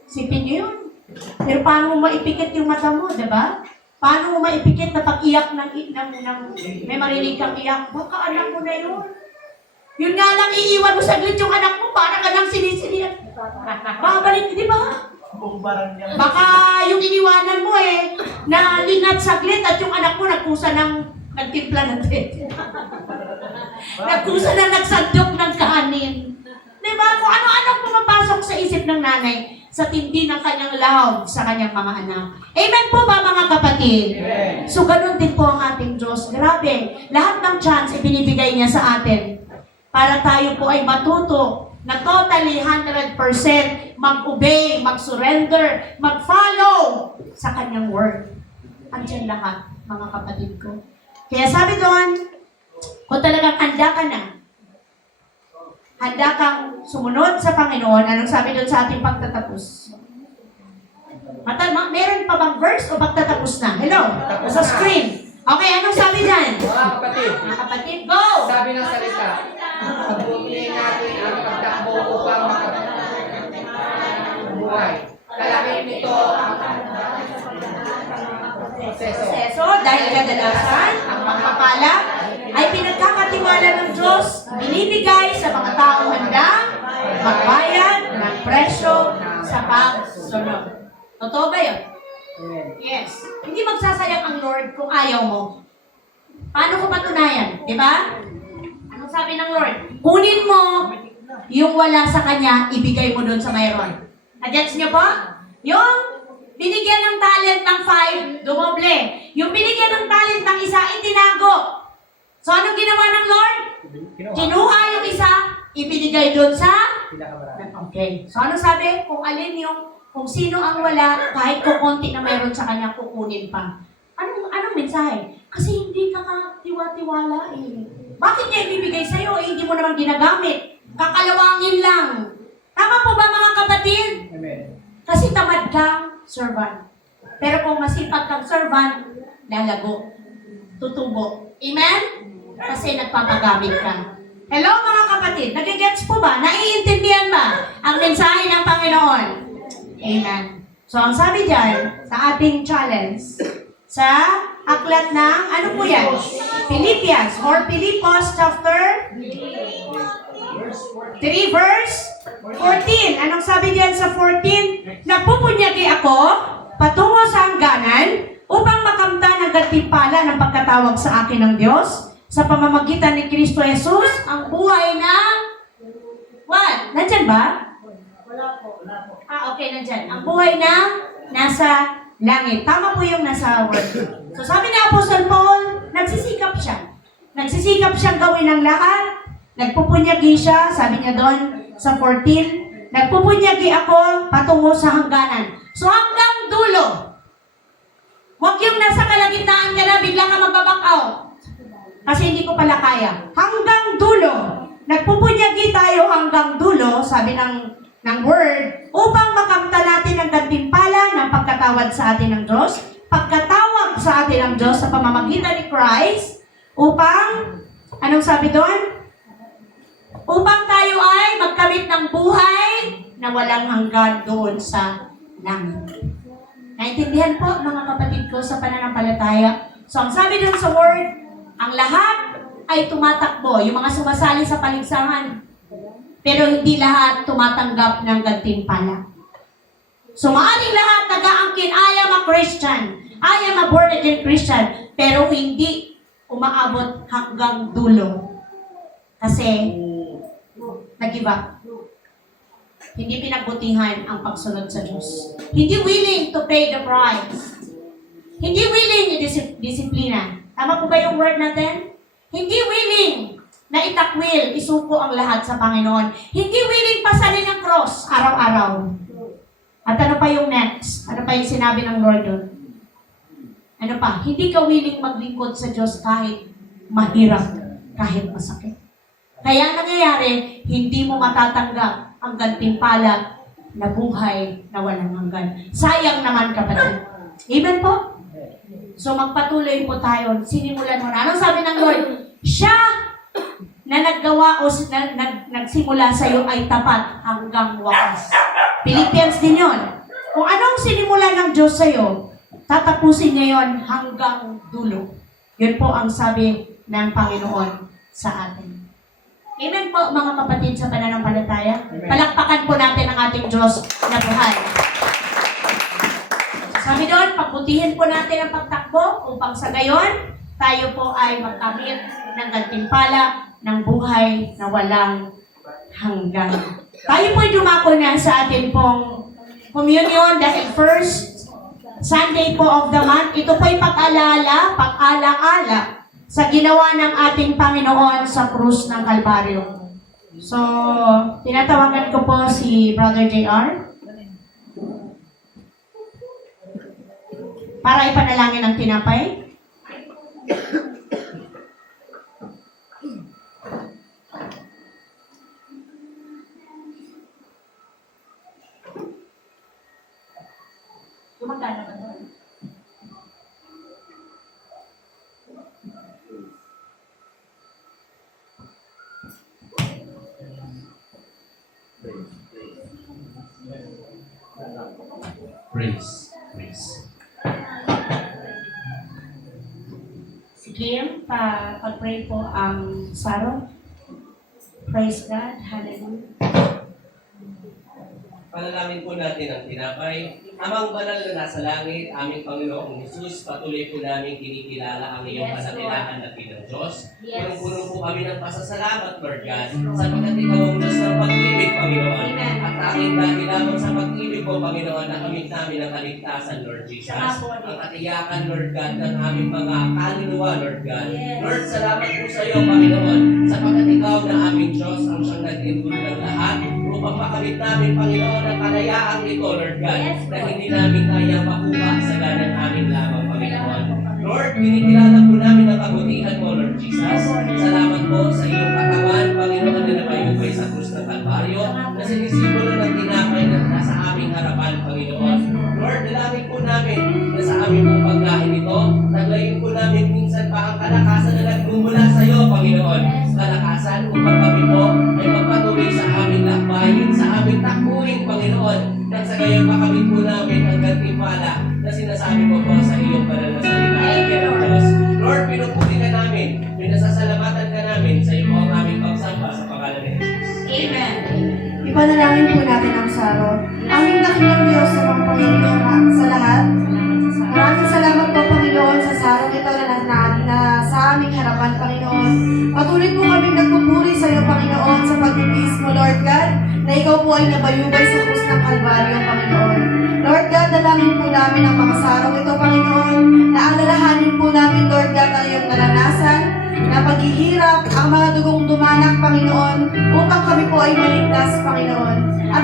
Isipin niyo yun. Pero paano mo maipikit yung mata mo, di ba? Paano mo maipikit na pag-iyak may marinig kang iyak? Baka anak mo na yun. Yun nga lang, iiwan mo saglit yung anak mo, para ka lang sinisilihan. Babalik, di ba? Baka yung iniwanan mo na lingat saglit at yung anak mo nagtimpla ng tete. Nagkusa na nagsandok ng kanin. Di ba? Kung ano-anong pumapasok sa isip ng nanay sa tindi ng kanyang love sa kanyang mga anak. Amen po ba mga kapatid? Amen. So ganun din po ang ating Diyos. Grabe, lahat ng chance ibinibigay niya sa atin para tayo po ay matuto na totally 100% mag-obey, mag-surrender, mag-follow sa kanyang word. Andiyan lahat, mga kapatid ko. Kaya sabi doon, kung talagang handa ka na, handa kang sumunod sa Panginoon, anong sabi doon sa ating pagtatapos? Meron pa bang verse o pagtatapos na? Hello? Sa screen. Okay, anong sabi dyan? Mga kapatid, go! Sabi ng salita, pagbutin natin ang pagtakbo upang buhay. Kalangin nito ang Proseso, dahil kadalasan, ang pagpapala ay pinagkakatiwala ng Diyos, binibigay sa mga taong handa, magbayad ng presyo sa pagsunod. Totoo ba yun? Yes. Hindi magsasayang ang Lord kung ayaw mo. Paano ko patunayan? Diba? Anong sabi ng Lord? Kunin mo yung wala sa Kanya, ibigay mo doon sa mayroon. Na-gets niyo po? Yung binigyan ng talent ng 5, dumoble. Yung binigyan ng talent ng isa, itinago. So, anong ginawa ng Lord? Kinuha yung isa, ibinigay doon sa... Okay. So, anong sabi? Kung sino ang wala, kahit kukunti na mayroon sa kanya, kukunin pa. Anong mensahe? Kasi hindi ka katiwa-tiwala eh. Bakit niya ibibigay sa'yo? Hindi mo naman ginagamit. Kakalawangin lang. Tama po ba mga kapatid? Amen. Kasi tamad kang servant. Pero kung masipag kang servant, lalago. Tutubo. Amen? Kasi nagpapagamit ka. Hello mga kapatid, nagigets po ba? Naiintindihan ba ang mensahe ng Panginoon? Amen. So ang sabi dyan, sa ating challenge, sa aklat ng, ano po yan? Philippians or Philippos chapter 3 verse 14. Anong sabi diyan sa 14? Nagpupunyagi ako patungo sa hangganan upang makamtan ang gantimpala ng pagkatawag sa akin ng Diyos sa pamamagitan ni Kristo Jesus, ang buhay na what? Nandyan ba? Wala po. Okay, nandyan. Ang buhay na nasa langit. Tama po yung nasa word. So sabi ni Apostle Paul, nagsisikap siya. Nagsisikap siyang gawin ang lahat. Nagpupunyagi siya, sabi niya doon sa 14, Nagpupunyagi ako patungo sa hangganan. So hanggang dulo. Huwag yung nasa kalagitnaan ka na, bigla ka magbaback out. Kasi hindi ko pala kaya. Hanggang dulo. Nagpupunyagi tayo hanggang dulo, sabi ng word, upang makamta natin ang gantimpala ng pagkatawad sa atin ng Diyos, pagkatawag sa atin ng Diyos sa pamamagitan ni Christ, upang, anong sabi doon? Upang tayo ay magkamit ng buhay na walang hanggan doon sa langit. Naintindihan po, mga kapatid ko, sa pananampalataya. So, ang sabi doon sa word, ang lahat ay tumatakbo, yung mga sumasali sa paligsahan. Pero hindi lahat tumatanggap ng gantimpala. So, maaring lahat nag-aangkin, I am a Christian, I am a born-again Christian, pero hindi umaabot hanggang dulo. Kasi, nag-give up. Hindi pinagbutihan ang pagsunod sa Diyos. Hindi willing to pay the price. Hindi willing i-disiplina. Tama po ba yung word natin? Hindi willing na itakwil, isuko ang lahat sa Panginoon. Hindi willing pasalin ang cross araw-araw. At ano pa yung next? Ano pa yung sinabi ng Lord doon? Ano pa? Hindi ka willing maglingkod sa Diyos kahit mahirap, kahit masakit. Kaya ang nangyayari, hindi mo matatanggap ang gantimpala na buhay na walang hanggan. Sayang naman, kapatid. Amen po? So magpatuloy po tayo. Sinimulan mo na. Anong sabi ng Lord? Siya na naggawa o nagsimula sa iyo ay tapat hanggang wakas. Philippians din yun. Kung anong sinimula ng Diyos sa iyo, tatapusin niya yon hanggang dulo. Yun po ang sabi ng Panginoon sa atin. Amen po, mga kapatid, sa pananampalataya. Palakpakan po natin ang ating Diyos na buhay. Sabi doon, pagbutihin po natin ang pagtakbo upang sa gayon, tayo po ay magkamit ng gantimpala ng buhay na walang hanggan. Tayo po ay dumako na sa atin pong communion dahil first Sunday po of the month. Ito po ay pag-alaala sa ginawa ng ating Panginoon sa krus ng Kalbaryo. So, tinatawagan ko po si Brother JR para ipanalangin ang tinapay. Gumagana ba doon? Praise. Praise. Sige, pag-pray po ang Saro. Praise God. Hallelujah. Panalangin po natin ang tinapay. Amang banal na nasa langit, aming Panginoong Jesus, patuloy po namin kinikilala ang iyong kadakilaan at ng Diyos. Punong-puno po kami ng pasasalamat, Lord God, sapagkat ikaw ang Diyos ng pag-ibig, Panginoon. At tanging dahil lamang sa pag-ibig po, Panginoon, nakamit namin ang kaligtasan, Lord Jesus. Ang katiyakan, Lord God, ng aming mga kaluluwa, Lord God. Lord, salamat po sa iyo, Panginoon, sapagkat ikaw na aming Diyos ang siyang nag-intuloy ng lahat upang makamit namin, Panginoon, ang kalayaang ito, Lord God, na hindi namin kaya makuha sa ganang amin lamang, Panginoon. Lord, kinikilala po namin ang kabutihan mo, Lord Jesus. Salamat po sa iyong katawan, Panginoon, na namayubay sa krus ng Kalbaryo, na sinisimbolo ng tinapay na nasa aming harapan, Panginoon. Lord, dalangin po namin na sa aming pong pagkain ito, taglayin po namin minsan pa ang kalakasan na nagmumula sa iyo, Panginoon. Kalakasan upang kami po ay magpatuloy sa aming lakbayin, sa aming takbuhin, Panginoon, nang sa gayon makamit po namin ang gantimpala na sinasabi mo po sa iyong banal na salita. Diyos, Lord, pinupuli ka namin, pinasasalamatan ka namin sa iyo ang aming pagsamba sa pangalan ni Jesus. Amen. Ipanalangin po natin ang Saro. Aming dakilang Diyos sa mga Panginoon sa lahat. Maraming salamat po, Panginoon, sa Saro ito na sa aming harapan, Panginoon. Patuloy po kami nagpupuri sa iyo, Panginoon, sa pagtitiis mo, Lord God, na ikaw po ay nabayubay sa krus ng Kalbaryo, Panginoon. Lord God, dalangin po namin ang mga sarong ito, Panginoon, na alalahanin po namin, Lord God, ang iyong naranasan, na paghihirap, ang mga dugong dumanak, Panginoon, upang kami po ay maligtas, Panginoon. At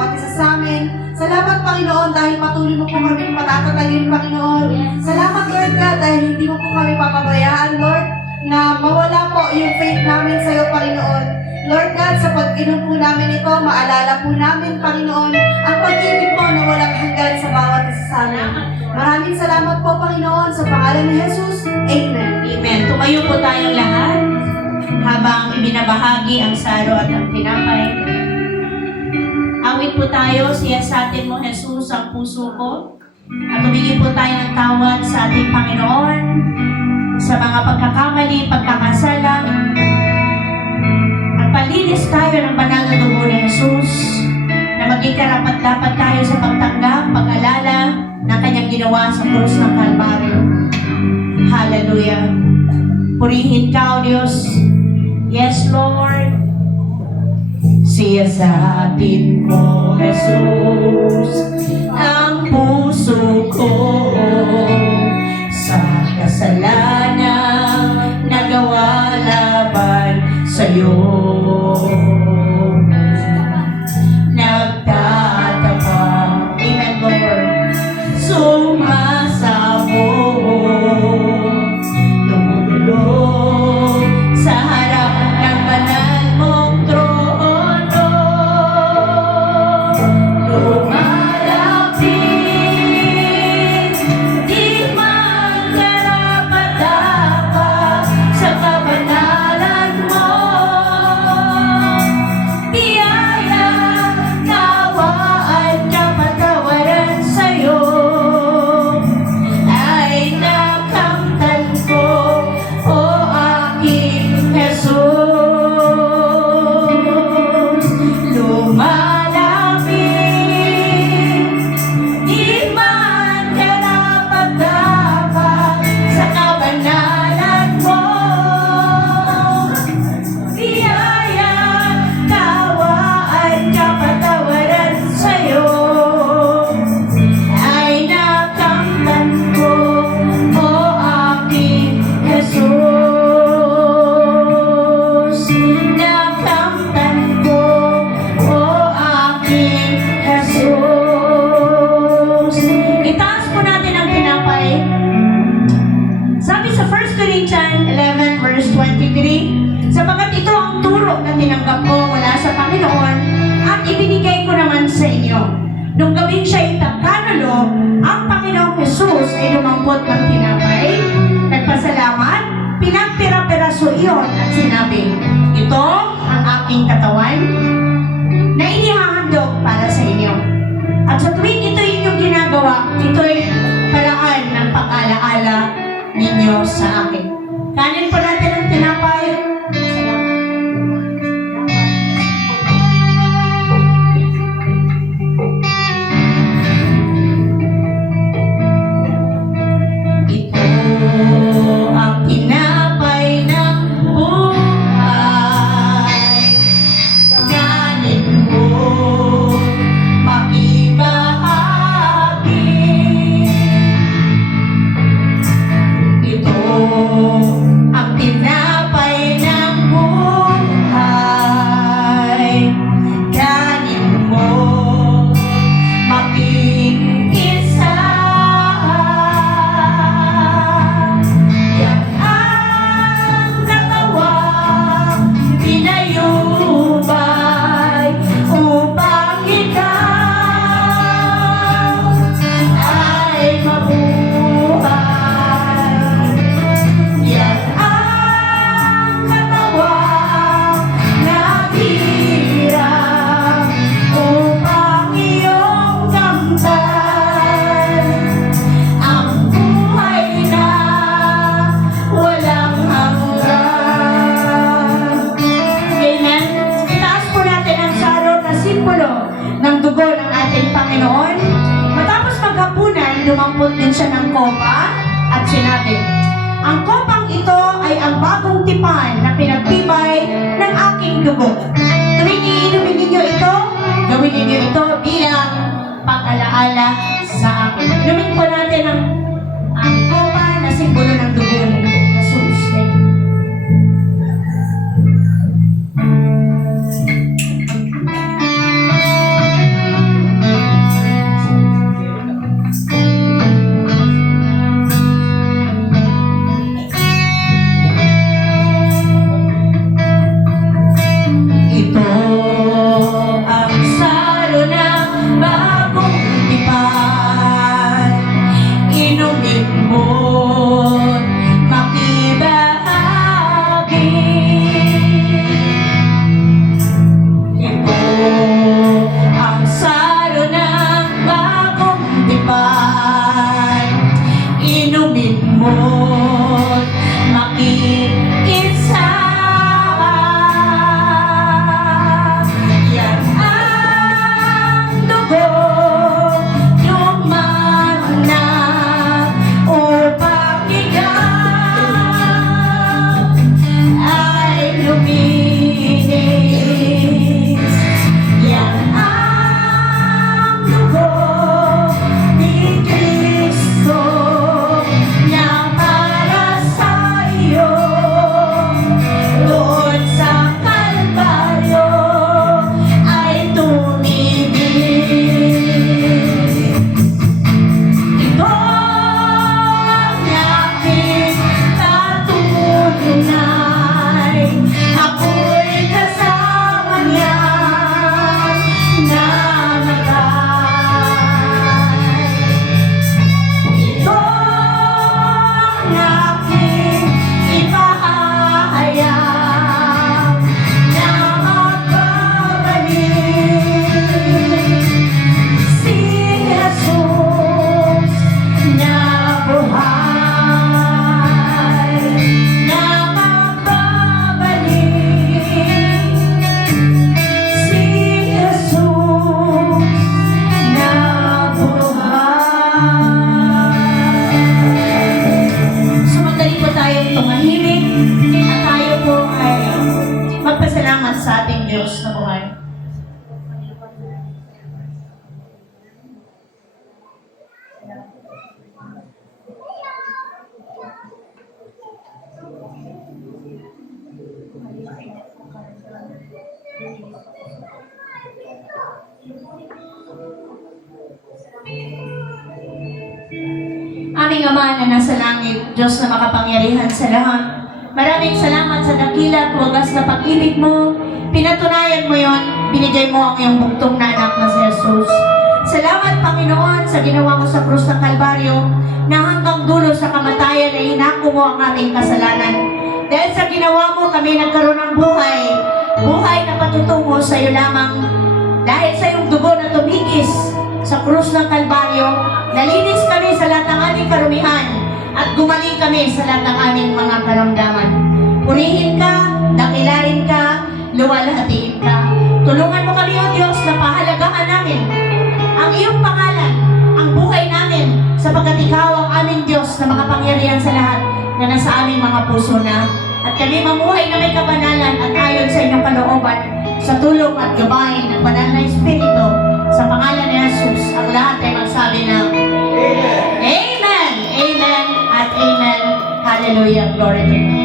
bawat isa sa amin. Salamat, Panginoon, dahil patuloy mo po kami patatatagin, Panginoon. Salamat, Lord God, dahil hindi mo po kami papabayaan, Lord, na mawala po yung faith namin sa iyo, Panginoon. Lord God, sa pag-inom po namin ito, maalala po namin, Panginoon, ang pag-ibig mo na walang hanggan sa bawat isa sa amin. Maraming salamat po, Panginoon, sa pangalan ni Jesus. Amen. Amen. Tumayo po tayong lahat habang ibinabahagi ang saro at ang tinapay. Awit po tayo, siyasatin mo, Jesus, ang puso ko. At tumingin po tayo ng tawad sa ating Panginoon sa mga pagkakamali, pagkakasala. At palinis tayo ng banal na dugo ni Jesus na maging karapat-dapat tayo sa pagtanggap, pag-alala ng kanyang ginawa sa krus ng Kalbaryo. Hallelujah. Purihin ka, O Diyos. Yes, Lord. Siyasatin mo, Jesus, ang puso ko sa kasalanan nagawa laban sa'yo. Nagtatapang, amen, Lord, sumasabog, tumulong sa harap ng banal mong trono. Lumalapit, di man karapat-dapat sa kabanalan mo. Biyaya, nawaan, kapatawaran sa'yo ay nakamtan ko, o aking Jesus. Lumalapit, di man karapat-dapat sa kabanalan mo. Biyaya, tawaan, kapatawaran sa'yo ay nakamtan ko, o aking Jesus. Nakamtan ko, o aking Jesus. Itaas po natin ang tinapay. Sabi sa 1 Corinthians 11 verse 23, sapagat ito ang turo na tinanggap ko mula sa Panginoon at ibinigay ko naman sa inyo. Nung gabing siya'y tagkanulo, ang Panginoong Jesus ay lumampot ng tinapay, nagpasalamat, pinagpira-piraso iyon at sinabi, ito ang aking katawan na inihahandog para sa inyo. At sa tuwing ito inyong ginagawa, ito'y paraan ng pag-alaala ninyo sa akin. Kanin po natin ang tinapay. Ito ang tinapay ng buhay. Kanin mo, makibahagi. Ito ang tinapay ng buhay. Kanin mo, makikisa. Yan ang katawang pinayubay upang ikaw ay mabuhay. Yan ang katawang nahirap upang iyong kamtan ang buhay na walang hanggan. Amen. Itaas po natin ang saro na simbolo ng dugo ng ating Panginoon. Matapos maghapunan, lumampot din siya ng kopa at sinabi, ang kopang ito ay ang bagong tipan na pinagtibay ng aking dugo. Tuwing iinumin ninyo ito, gawin ninyo ito bilang pag-alaala sa akin. Inumin po natin ang kopa na simbolo ng dugo ni Jesus. Ama na nasa langit, Diyos na makapangyarihan sa lahat, maraming salamat sa dakila at wagas na pag-ibig mo. Pinatunayan mo yon, binigay mo ang iyong bugtong na anak na si Jesus. Salamat, Panginoon, sa ginawa mo sa krus ng Kalbaryo na hanggang dulo sa kamatayan ay inako mo ang aming kasalanan. Dahil sa ginawa mo, kami nagkaroon ng buhay, buhay na patutungo sa iyo lamang. Dahil sa iyong dugo na tumigis sa krus ng Kalbaryo, nalinis kami sa lahat ng aming karumihan at gumaling kami sa lahat ng aming mga karamdaman. Purihin ka, dakilain ka, luwalhatiin ka. Tulungan mo kami, O Diyos, na pahalagahan namin ang iyong pangalan, ang buhay namin, sapagkat ikaw ang aming Diyos na makapangyarihan sa lahat na nasa aming mga puso na. At kami mamuhay na may kabanalan at ayon sa inyong kalooban, sa tulong at gabay ng banal na Espiritu, sa pangalan ni Jesus, ang lahat ay magsabi ng Amen! Amen! Amen! At Amen! Hallelujah! Glory to God!